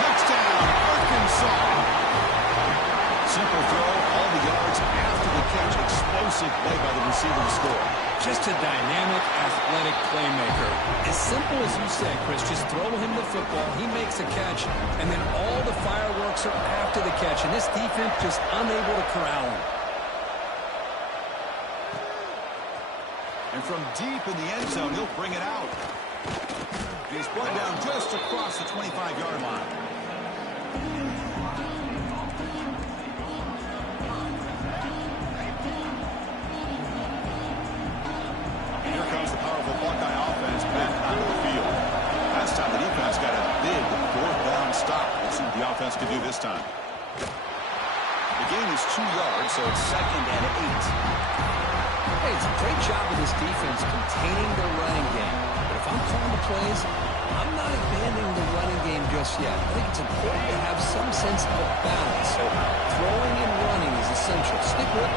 Touchdown, Arkansas. Simple throw, all the yards after the catch. Explosive play by the receiver to score. Just a dynamic, athletic playmaker. As simple as you said, Chris, just throw him the football, he makes a catch, and then all the fireworks are after the catch. And this defense just unable to corral him. And from deep in the end zone, he'll bring it out. He's brought down just across the 25-yard line. And here comes the powerful Buckeye offense back onto the field. Last time the defense got a big fourth down stop. Let's see what the offense can do this time. The gain is 2 yards, so it's 2nd and 8. Hey, it's a great job of this defense containing their running game. But if I'm calling the plays, I'm not abandoning the running game just yet. I think it's important to have some sense of balance. So throwing and running is essential. Stick with it.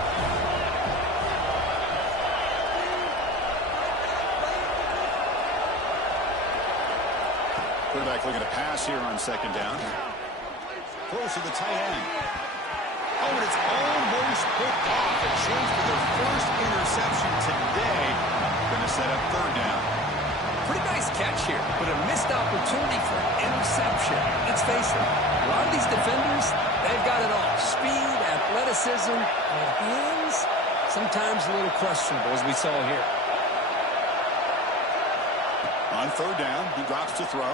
Quarterback looking to pass here on 2nd down. Close to the tight end. Oh, and it's almost picked off. A chance for their first interception today. Going to set up 3rd down. Pretty nice catch here, but a missed opportunity for an interception. Let's face it, a lot of these defenders, they've got it all. Speed, athleticism, but hands, sometimes a little questionable, as we saw here. On 3rd down, he drops to throw.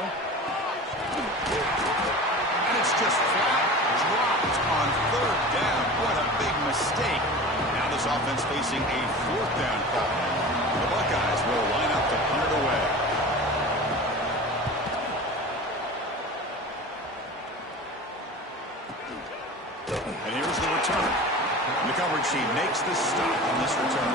And it's just flat dropped on 3rd down. What a big mistake. Now this offense facing a 4th down call. The Buckeyes will line up to punt it away. And here's the return. The coverage team makes the stop on this return.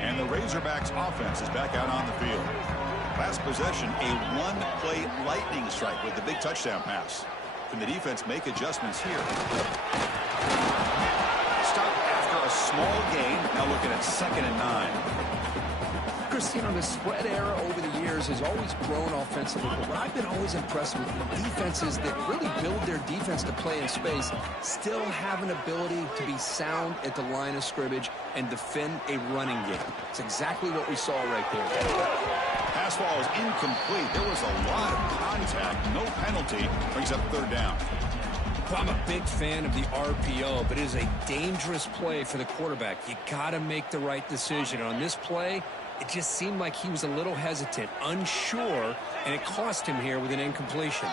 And the Razorbacks offense is back out on the field. Last possession, a one-play lightning strike with the big touchdown pass. Can the defense make adjustments here? Stop after a small gain. Now looking at 2nd and 9. Chris, you know, the spread era over the years has always grown offensively, but what I've been always impressed with defenses that really build their defense to play in space still have an ability to be sound at the line of scrimmage and defend a running game. It's exactly what we saw right there. Pass ball is incomplete. There was a lot of contact. No penalty. Brings up 3rd down. Well, I'm a big fan of the RPO, but it is a dangerous play for the quarterback. You got to make the right decision. On this play, it just seemed like he was a little hesitant, unsure, and it cost him here with an incompletion.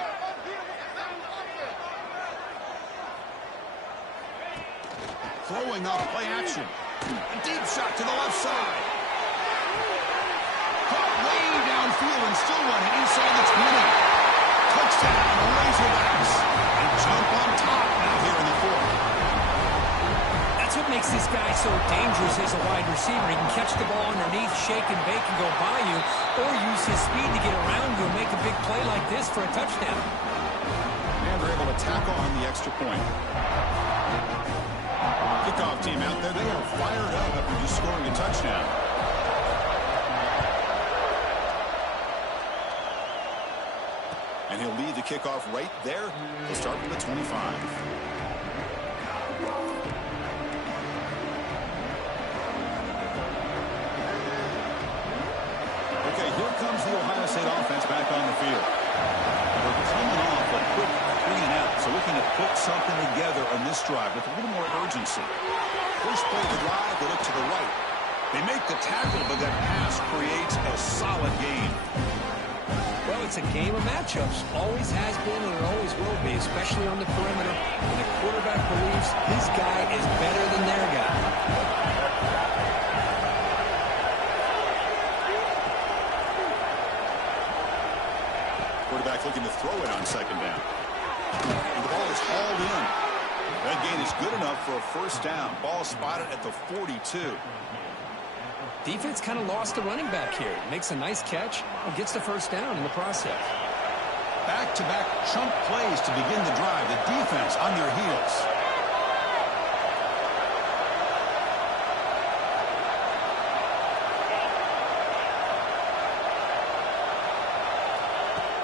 Throwing off play action. A deep shot to the left side. Caught way downfield and still running inside the 20. Touchdown, the Razorbacks. They jump on top now here in the 4th. That's what makes this guy so dangerous as a wide receiver. He can catch the ball underneath, shake and bake and go by you, or use his speed to get around you and make a big play like this for a touchdown. And they're able to tack on the extra point. Kickoff team out there, they are fired up after just scoring a touchdown. And he'll lead the kickoff right there. He'll start from the 25. Okay, here comes the Ohio State offense back on the field. We're coming off a quick 3 and out, so looking to put something together on this drive with a little more urgency. First play of the drive, they look to the right. They make the tackle, but that pass creates a solid gain. Well, it's a game of matchups. Always has been and it always will be, especially on the perimeter. And the quarterback believes his guy is better than their guy. Quarterback looking to throw it on 2nd down. And the ball is hauled in. That gain is good enough for a 1st down. Ball spotted at the 42. Defense kind of lost the running back here. Makes a nice catch and gets the 1st down in the process. Back-to-back chunk plays to begin the drive. The defense on their heels.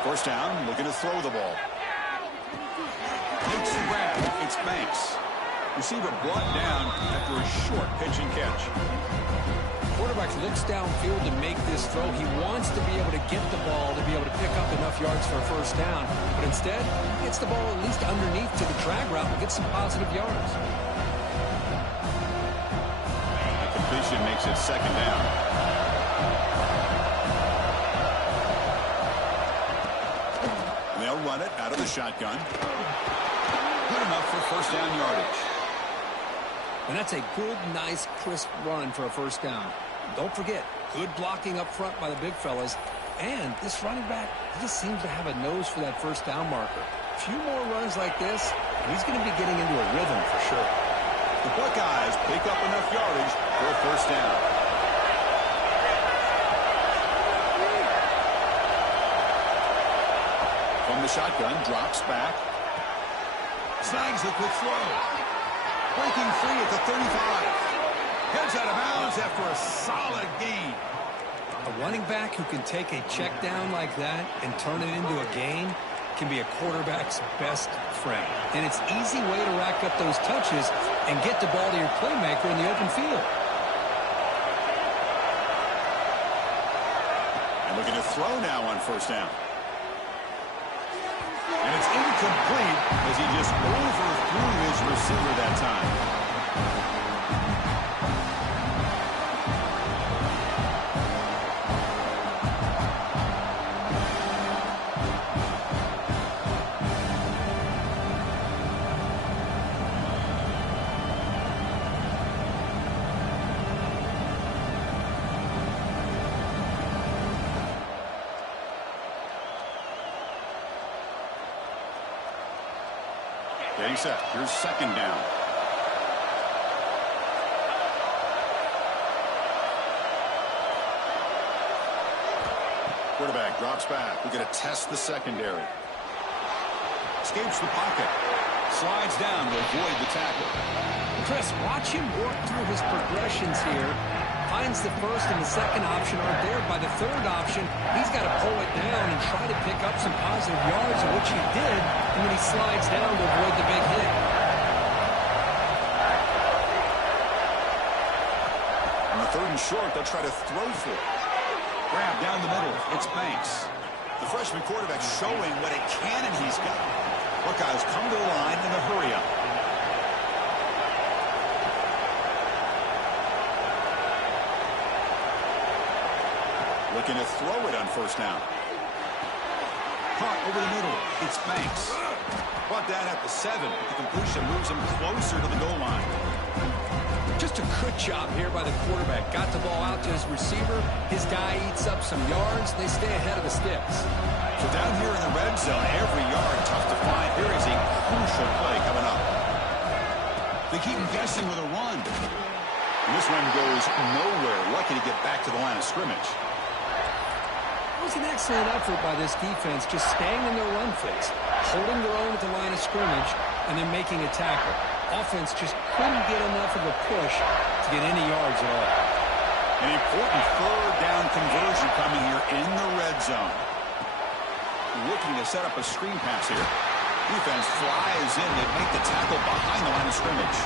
First down, looking to throw the ball. Takes the grab. It's Banks. Receiver brought down after a short pitch and catch. Quarterback looks downfield to make this throw. He wants to be able to get the ball to be able to pick up enough yards for a 1st down. But instead, he gets the ball at least underneath to the drag route and gets some positive yards. The completion makes it 2nd down. They'll run it out of the shotgun. Good enough for 1st down yardage. And that's a good, nice, crisp run for a 1st down. Don't forget, good blocking up front by the big fellas. And this running back, he just seems to have a nose for that 1st down marker. A few more runs like this, and he's going to be getting into a rhythm for sure. The Buckeyes pick up enough yardage for a 1st down. From the shotgun, drops back. Snags the quick throw. Breaking free at the 35. Heads out of bounds after a solid gain. A running back who can take a check down like that and turn it into a gain can be a quarterback's best friend. And it's an easy way to rack up those touches and get the ball to your playmaker in the open field. And looking to throw now on 1st down. And it's incomplete as he just overthrew his receiver that time. Getting set. Here's 2nd down. Quarterback drops back. We're going to test the secondary. Escapes the pocket. Slides down to avoid the tackle. Chris, watch him work through his progressions here. Finds the first and the second option aren't there. By the third option, he's got to pull it down and try to pick up some positive yards, which he did, and then he slides down to avoid the big hit. On the third and short, they'll try to throw for it. Grab down the middle. It's Banks. The freshman quarterback showing what a cannon he's got. Buckeyes come to the line in a hurry up. Looking to throw it on first down. Caught over the middle. It's Banks. Brought down at the 7. The completion moves him closer to the goal line. Just a good job here by the quarterback. Got the ball out to his receiver. His guy eats up some yards. They stay ahead of the sticks. So down here in the red zone, every yard tough to find. Here is a crucial play coming up. They keep him guessing with a run. And this one goes nowhere. Lucky to get back to the line of scrimmage. It was an excellent effort by this defense, just staying in their run fix, holding their own at the line of scrimmage, and then making a tackle. Offense just couldn't get enough of a push to get any yards at all. An important third down conversion coming here in the red zone. Looking to set up a screen pass here. Defense flies in. They make the tackle behind the line of scrimmage.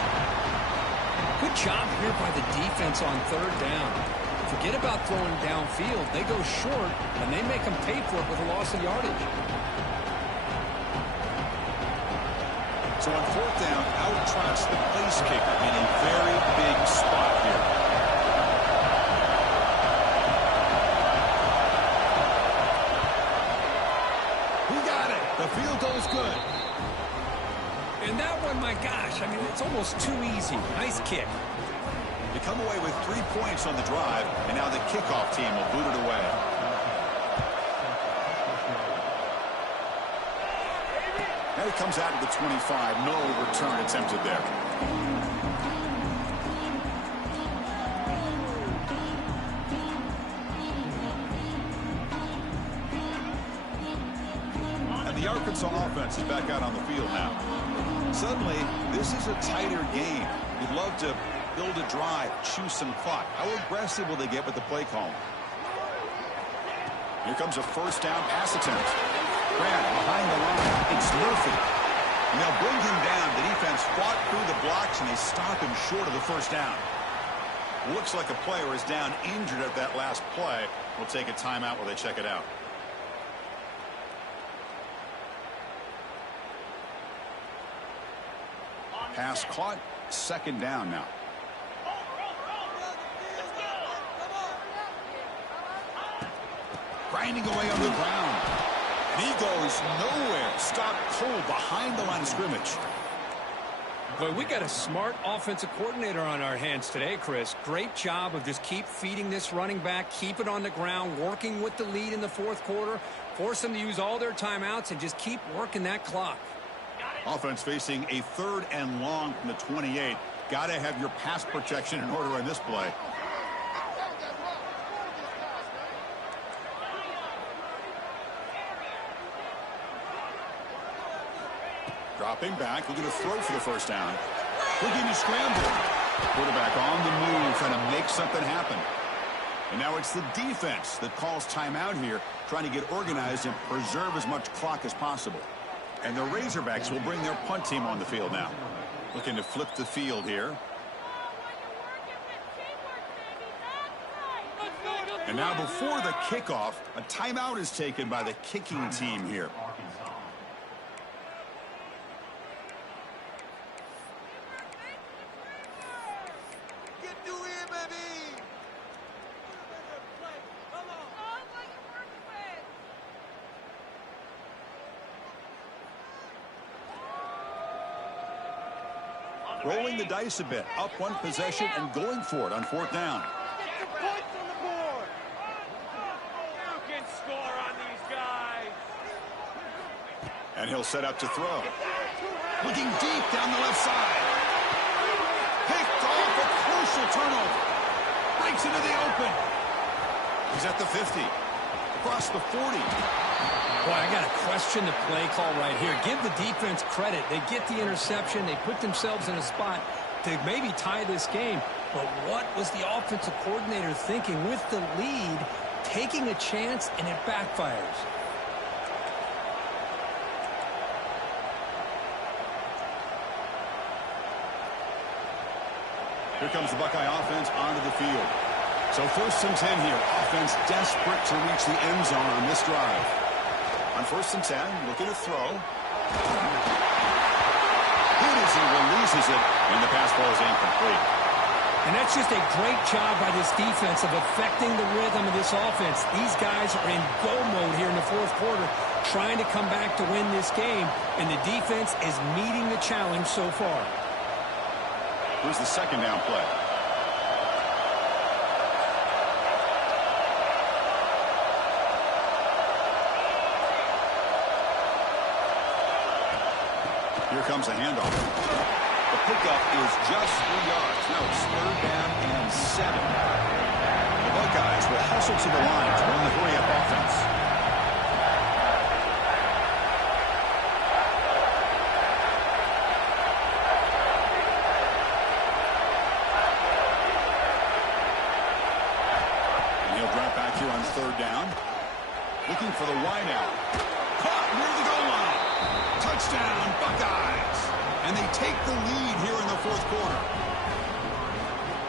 Good job here by the defense on third down. Forget about throwing downfield. They go short, and they make them pay for it with a loss of yardage. So on fourth down, out trots the place kicker in a very big spot here. He got it. The field goal's good. And that one, my gosh, I mean, it's almost too easy. Nice kick. They come away with 3 points on the drive, and now the kickoff team will boot it away. Now he comes out to the 25. No return attempted there. And the Arkansas offense is back out on the field now. Suddenly, this is a tighter game. You'd love to build a drive, choose some clock. How aggressive will they get with the play call? Here comes a first down pass attempt. Grant behind the line. It's Murphy. And they'll bring him down. The defense fought through the blocks, and they stop him short of the first down. Looks like a player is down injured at that last play. We'll take a timeout while they check it out. Pass caught. Second down now. Grinding away on the ground. And he goes nowhere. Stopped cold behind the line of scrimmage. Boy, we got a smart offensive coordinator on our hands today, Chris. Great job of just keep feeding this running back, keep it on the ground, working with the lead in the fourth quarter, force them to use all their timeouts, and just keep working that clock. Offense facing a third and long from the 28. Got to have your pass protection in order on this play. Dropping back, looking to throw for the first down. Looking to scramble. Quarterback on the move, trying to make something happen. And now it's the defense that calls timeout here, trying to get organized and preserve as much clock as possible. And the Razorbacks will bring their punt team on the field now. Looking to flip the field here. And now before the kickoff, a timeout is taken by the kicking team here. Rolling the dice a bit, up one possession and going for it on fourth down. Get your points on the board. You can score on these guys. And he'll set up to throw. Looking deep down the left side. Picked off, a crucial turnover. Breaks into the open. He's at the 50. across the 40. Boy, I got to question the play call right here. Give the defense credit. They get the interception. They put themselves in a spot to maybe tie this game. But what was the offensive coordinator thinking with the lead, taking a chance, and it backfires? Here comes the Buckeye offense onto the field. So 1st and 10 here. Offense desperate to reach the end zone on this drive. On 1st and 10, looking to throw. Good as he releases it, and the pass ball is incomplete. And that's just a great job by this defense of affecting the rhythm of this offense. These guys are in go mode here in the 4th quarter, trying to come back to win this game, and the defense is meeting the challenge so far. Here's the 2nd down play. Here comes a handoff. The pickup is just 3 yards. Now it's 3rd down and 7. The Buckeyes will hustle to the line to run the hurry-up offense. Here on 3rd down. Looking for the wide out. Caught near the goal line. Touchdown, Buckeyes. And they take the lead here in the 4th quarter.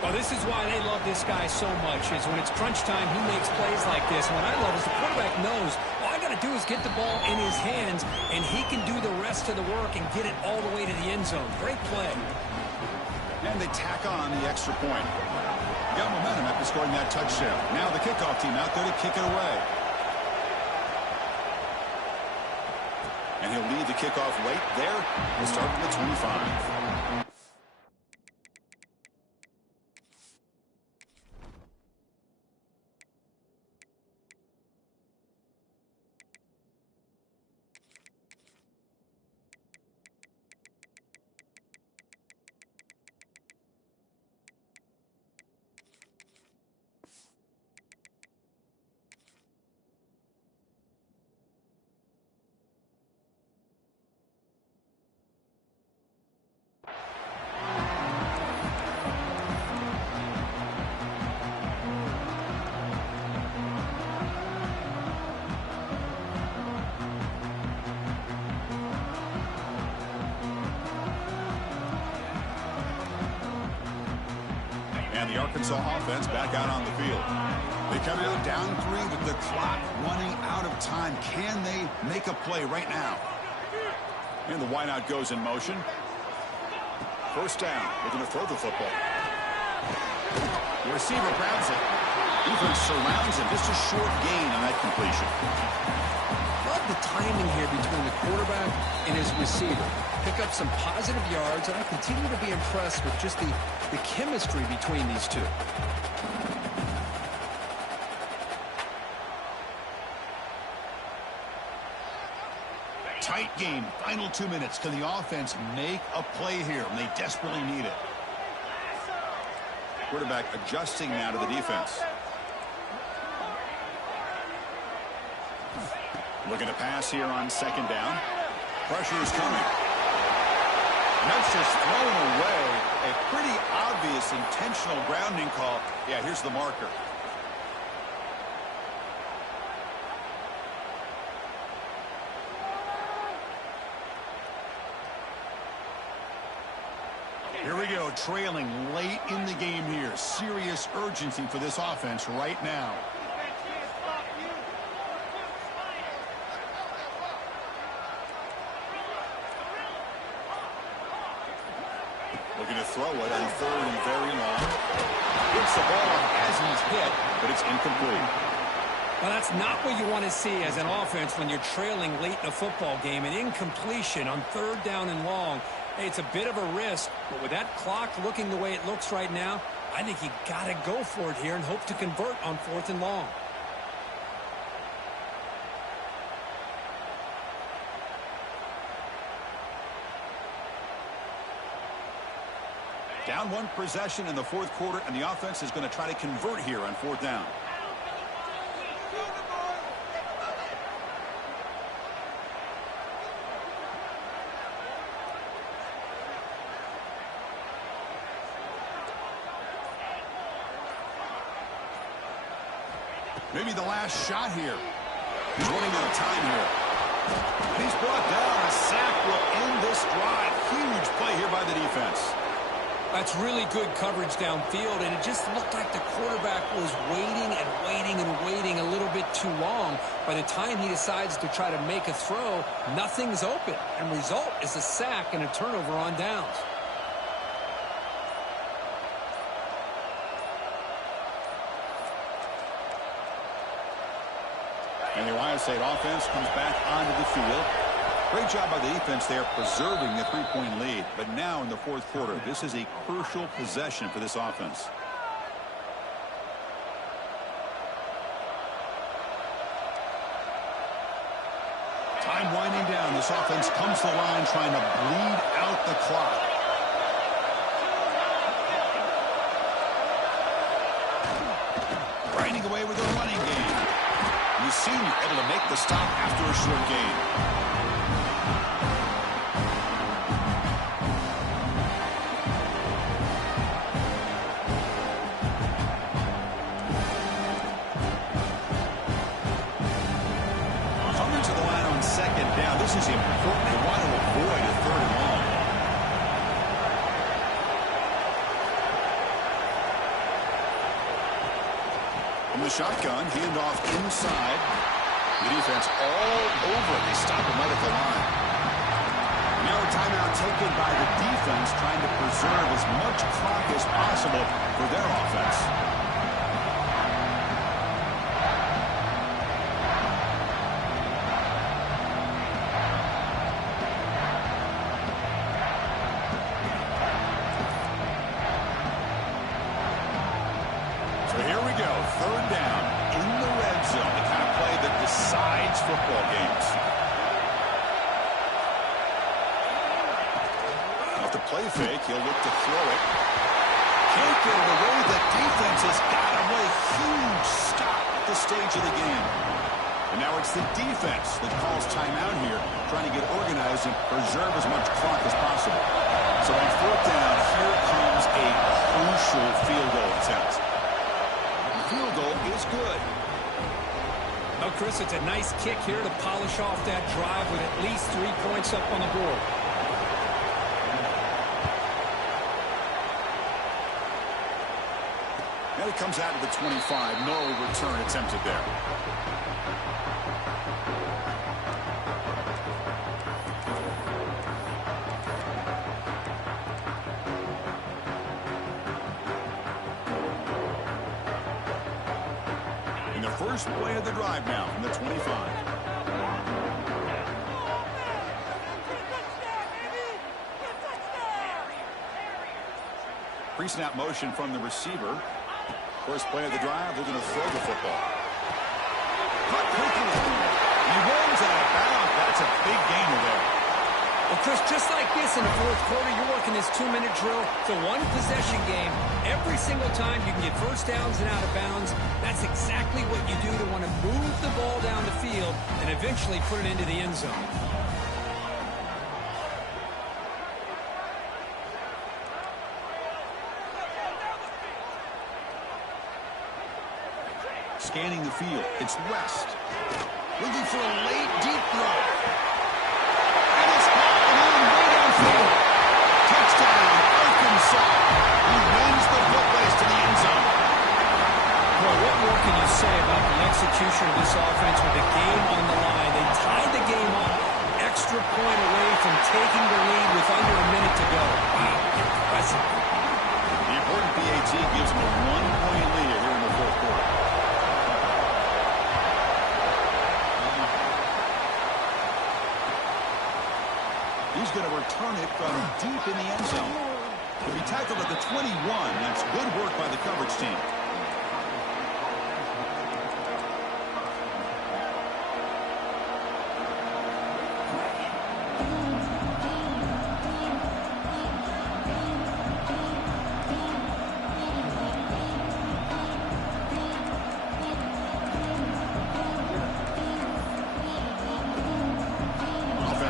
Well, this is why they love this guy so much, is when it's crunch time, he makes plays like this. What I love is the quarterback knows all I got to do is get the ball in his hands, and he can do the rest of the work and get it all the way to the end zone. Great play. And they tack on the extra point. Got momentum after scoring that touchdown. Now the kickoff team out there to kick it away. And he'll lead the kickoff right there. We'll start from the 25. And the Arkansas offense back out on the field. They come out down 3 with the clock running out of time. Can they make a play right now? And the wideout goes in motion. 1st down. Looking to throw the football. The receiver grabs it. Defense surrounds him. Just a short gain on that completion. Love the timing here between the quarterback and his receiver. Pick up some positive yards, and I continue to be impressed with just the chemistry between these two. Tight game. Final 2 minutes. Can the offense make a play here? And they desperately need it. Quarterback adjusting now to the defense. Looking to pass here on 2nd down. Pressure is coming. And that's just thrown away. A pretty obvious intentional grounding call. Yeah, here's the marker. Here we go, trailing late in the game here. Serious urgency for this offense right now. Looking to throw it on 3rd and very long. Hits the ball as he's hit, but it's incomplete. Well, that's not what you want to see as an offense when you're trailing late in a football game. An incompletion on 3rd down and long. Hey, it's a bit of a risk, but with that clock looking the way it looks right now, I think you got to go for it here and hope to convert on 4th and long. Down 1 possession in the 4th quarter, and the offense is going to try to convert here on 4th down. Maybe the last shot here. He's running out of time here. And he's brought down. A sack will end this drive. Huge play here by the defense. That's really good coverage downfield, and it just looked like the quarterback was waiting and waiting and waiting a little bit too long. By the time he decides to try to make a throw, nothing's open, and result is a sack and a turnover on downs. And the Ohio State offense comes back onto the field. Great job by the defense there preserving the three-point lead. But now in the fourth quarter, this is a crucial possession for this offense. Time winding down. This offense comes to the line trying to bleed out the clock. Grinding away with a running game. The senior able to make the stop after a short gain. This is important. They want to avoid a third and long. From the shotgun, handoff inside. The defense all over it. They stop him right at the line. Now a timeout taken by the defense, trying to preserve as much clock as possible for their offense. Third down in the red zone. The kind of play that decides football games. Off the play fake, he'll look to throw it. Can't get it away. The defense has got him with a huge stop at this stage of the game. And now it's the defense that calls timeout here, trying to get organized and preserve as much clock as possible. So on fourth down, here comes a crucial field goal attempt. Field goal is good. Well, Chris, it's a nice kick here to polish off that drive with at least 3 points up on the board. Now he comes out of the 25. No return attempted there. First play of the drive now from the 25. Pre-snap motion from the receiver. First play of the drive, looking to throw the football. Caught quickly. He runs out of bounds. That's a big gainer there. Well, Chris, just like this in the fourth quarter, you're working this 2-minute drill. It's a one-possession game. Every single time you can get first downs and out of bounds. That's exactly what you do to want to move the ball down the field and eventually put it into the end zone. Scanning the field. It's West. Looking for a late deep throw. And it's way downfield. Touchdown, Arkansas. He wins the foot race to the end zone. Well, what more can you say about the execution of this offense with the game on the line? They tied the game up, extra point away from taking the lead with under a minute to go. Wow, impressive. The important PAT gives them a 1-point lead here in the fourth quarter. He's going to return it from deep in the end zone. He'll be tackled at the 21. That's good work by the coverage team.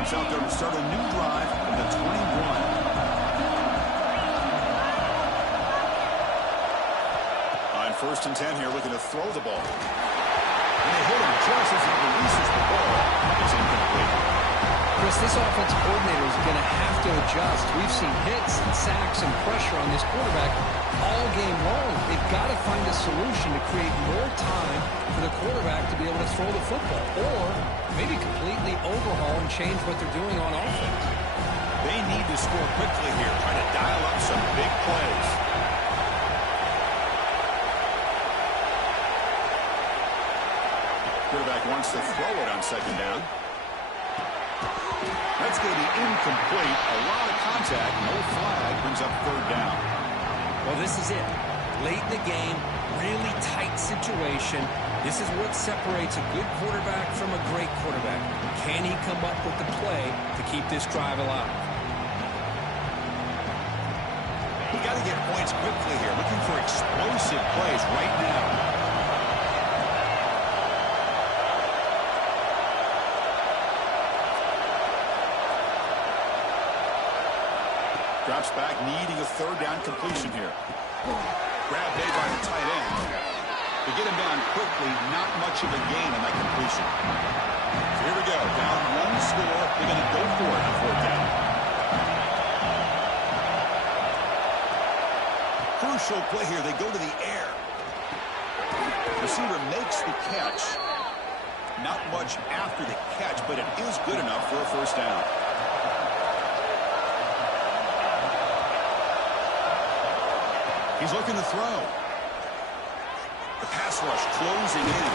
Out there to start a new drive from the 21. On 1st and 10 here, looking to throw the ball. And they hit him just as he releases the ball. It's incomplete. Chris, this offensive coordinator is going to have to adjust. We've seen hits and sacks and pressure on this quarterback all game long. They've got to find a solution to create more time for the quarterback to be able to throw the football, or maybe completely overhaul and change what they're doing on offense. They need to score quickly here, trying to dial up some big plays. Quarterback wants to throw it on second down. That's going to be incomplete. A lot of contact. No flag. Brings up third down. Well, this is it. Late in the game, really tight situation. This is what separates a good quarterback from a great quarterback. Can he come up with the play to keep this drive alive? We got to get points quickly here. Looking for explosive plays right now. Drops back, needing a third down completion here. Grab made by the tight end. To get him down quickly, not much of a gain on that completion. So here we go. Down one score. They're going to go for it on fourth down. Crucial play here. They go to the air. Receiver makes the catch. Not much after the catch, but it is good enough for a first down. He's looking to throw. The pass rush closing in.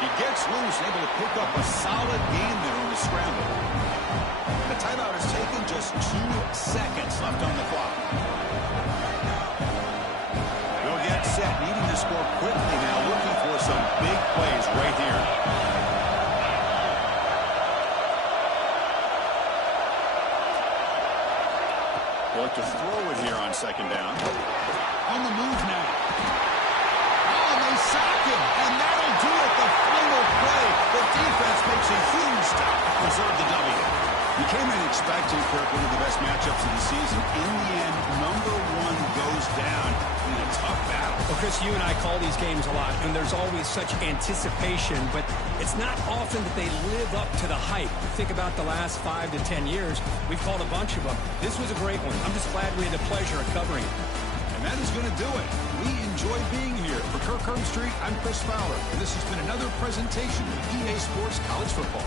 He gets loose, able to pick up a solid gain there on the scramble. The timeout is taken, just 2 seconds left on the clock. They'll get set, needing to score quickly now, looking for some big plays right here. They'll look to throw it here on second down. On the move now. Oh, and they sack him, and that'll do it. The final play. The defense makes a huge stop to preserve the W. You came in expecting, Kirk, one of the best matchups of the season. In the end, number one goes down in a tough battle. Well, Chris, you and I call these games a lot, and there's always such anticipation, but it's not often that they live up to the hype. Think about the last 5 to 10 years. We've called a bunch of them. This was a great one. I'm just glad we had the pleasure of covering it. And that is going to do it. We enjoy being here. For Kirk Street, I'm Chris Fowler, and this has been another presentation of EA Sports College Football.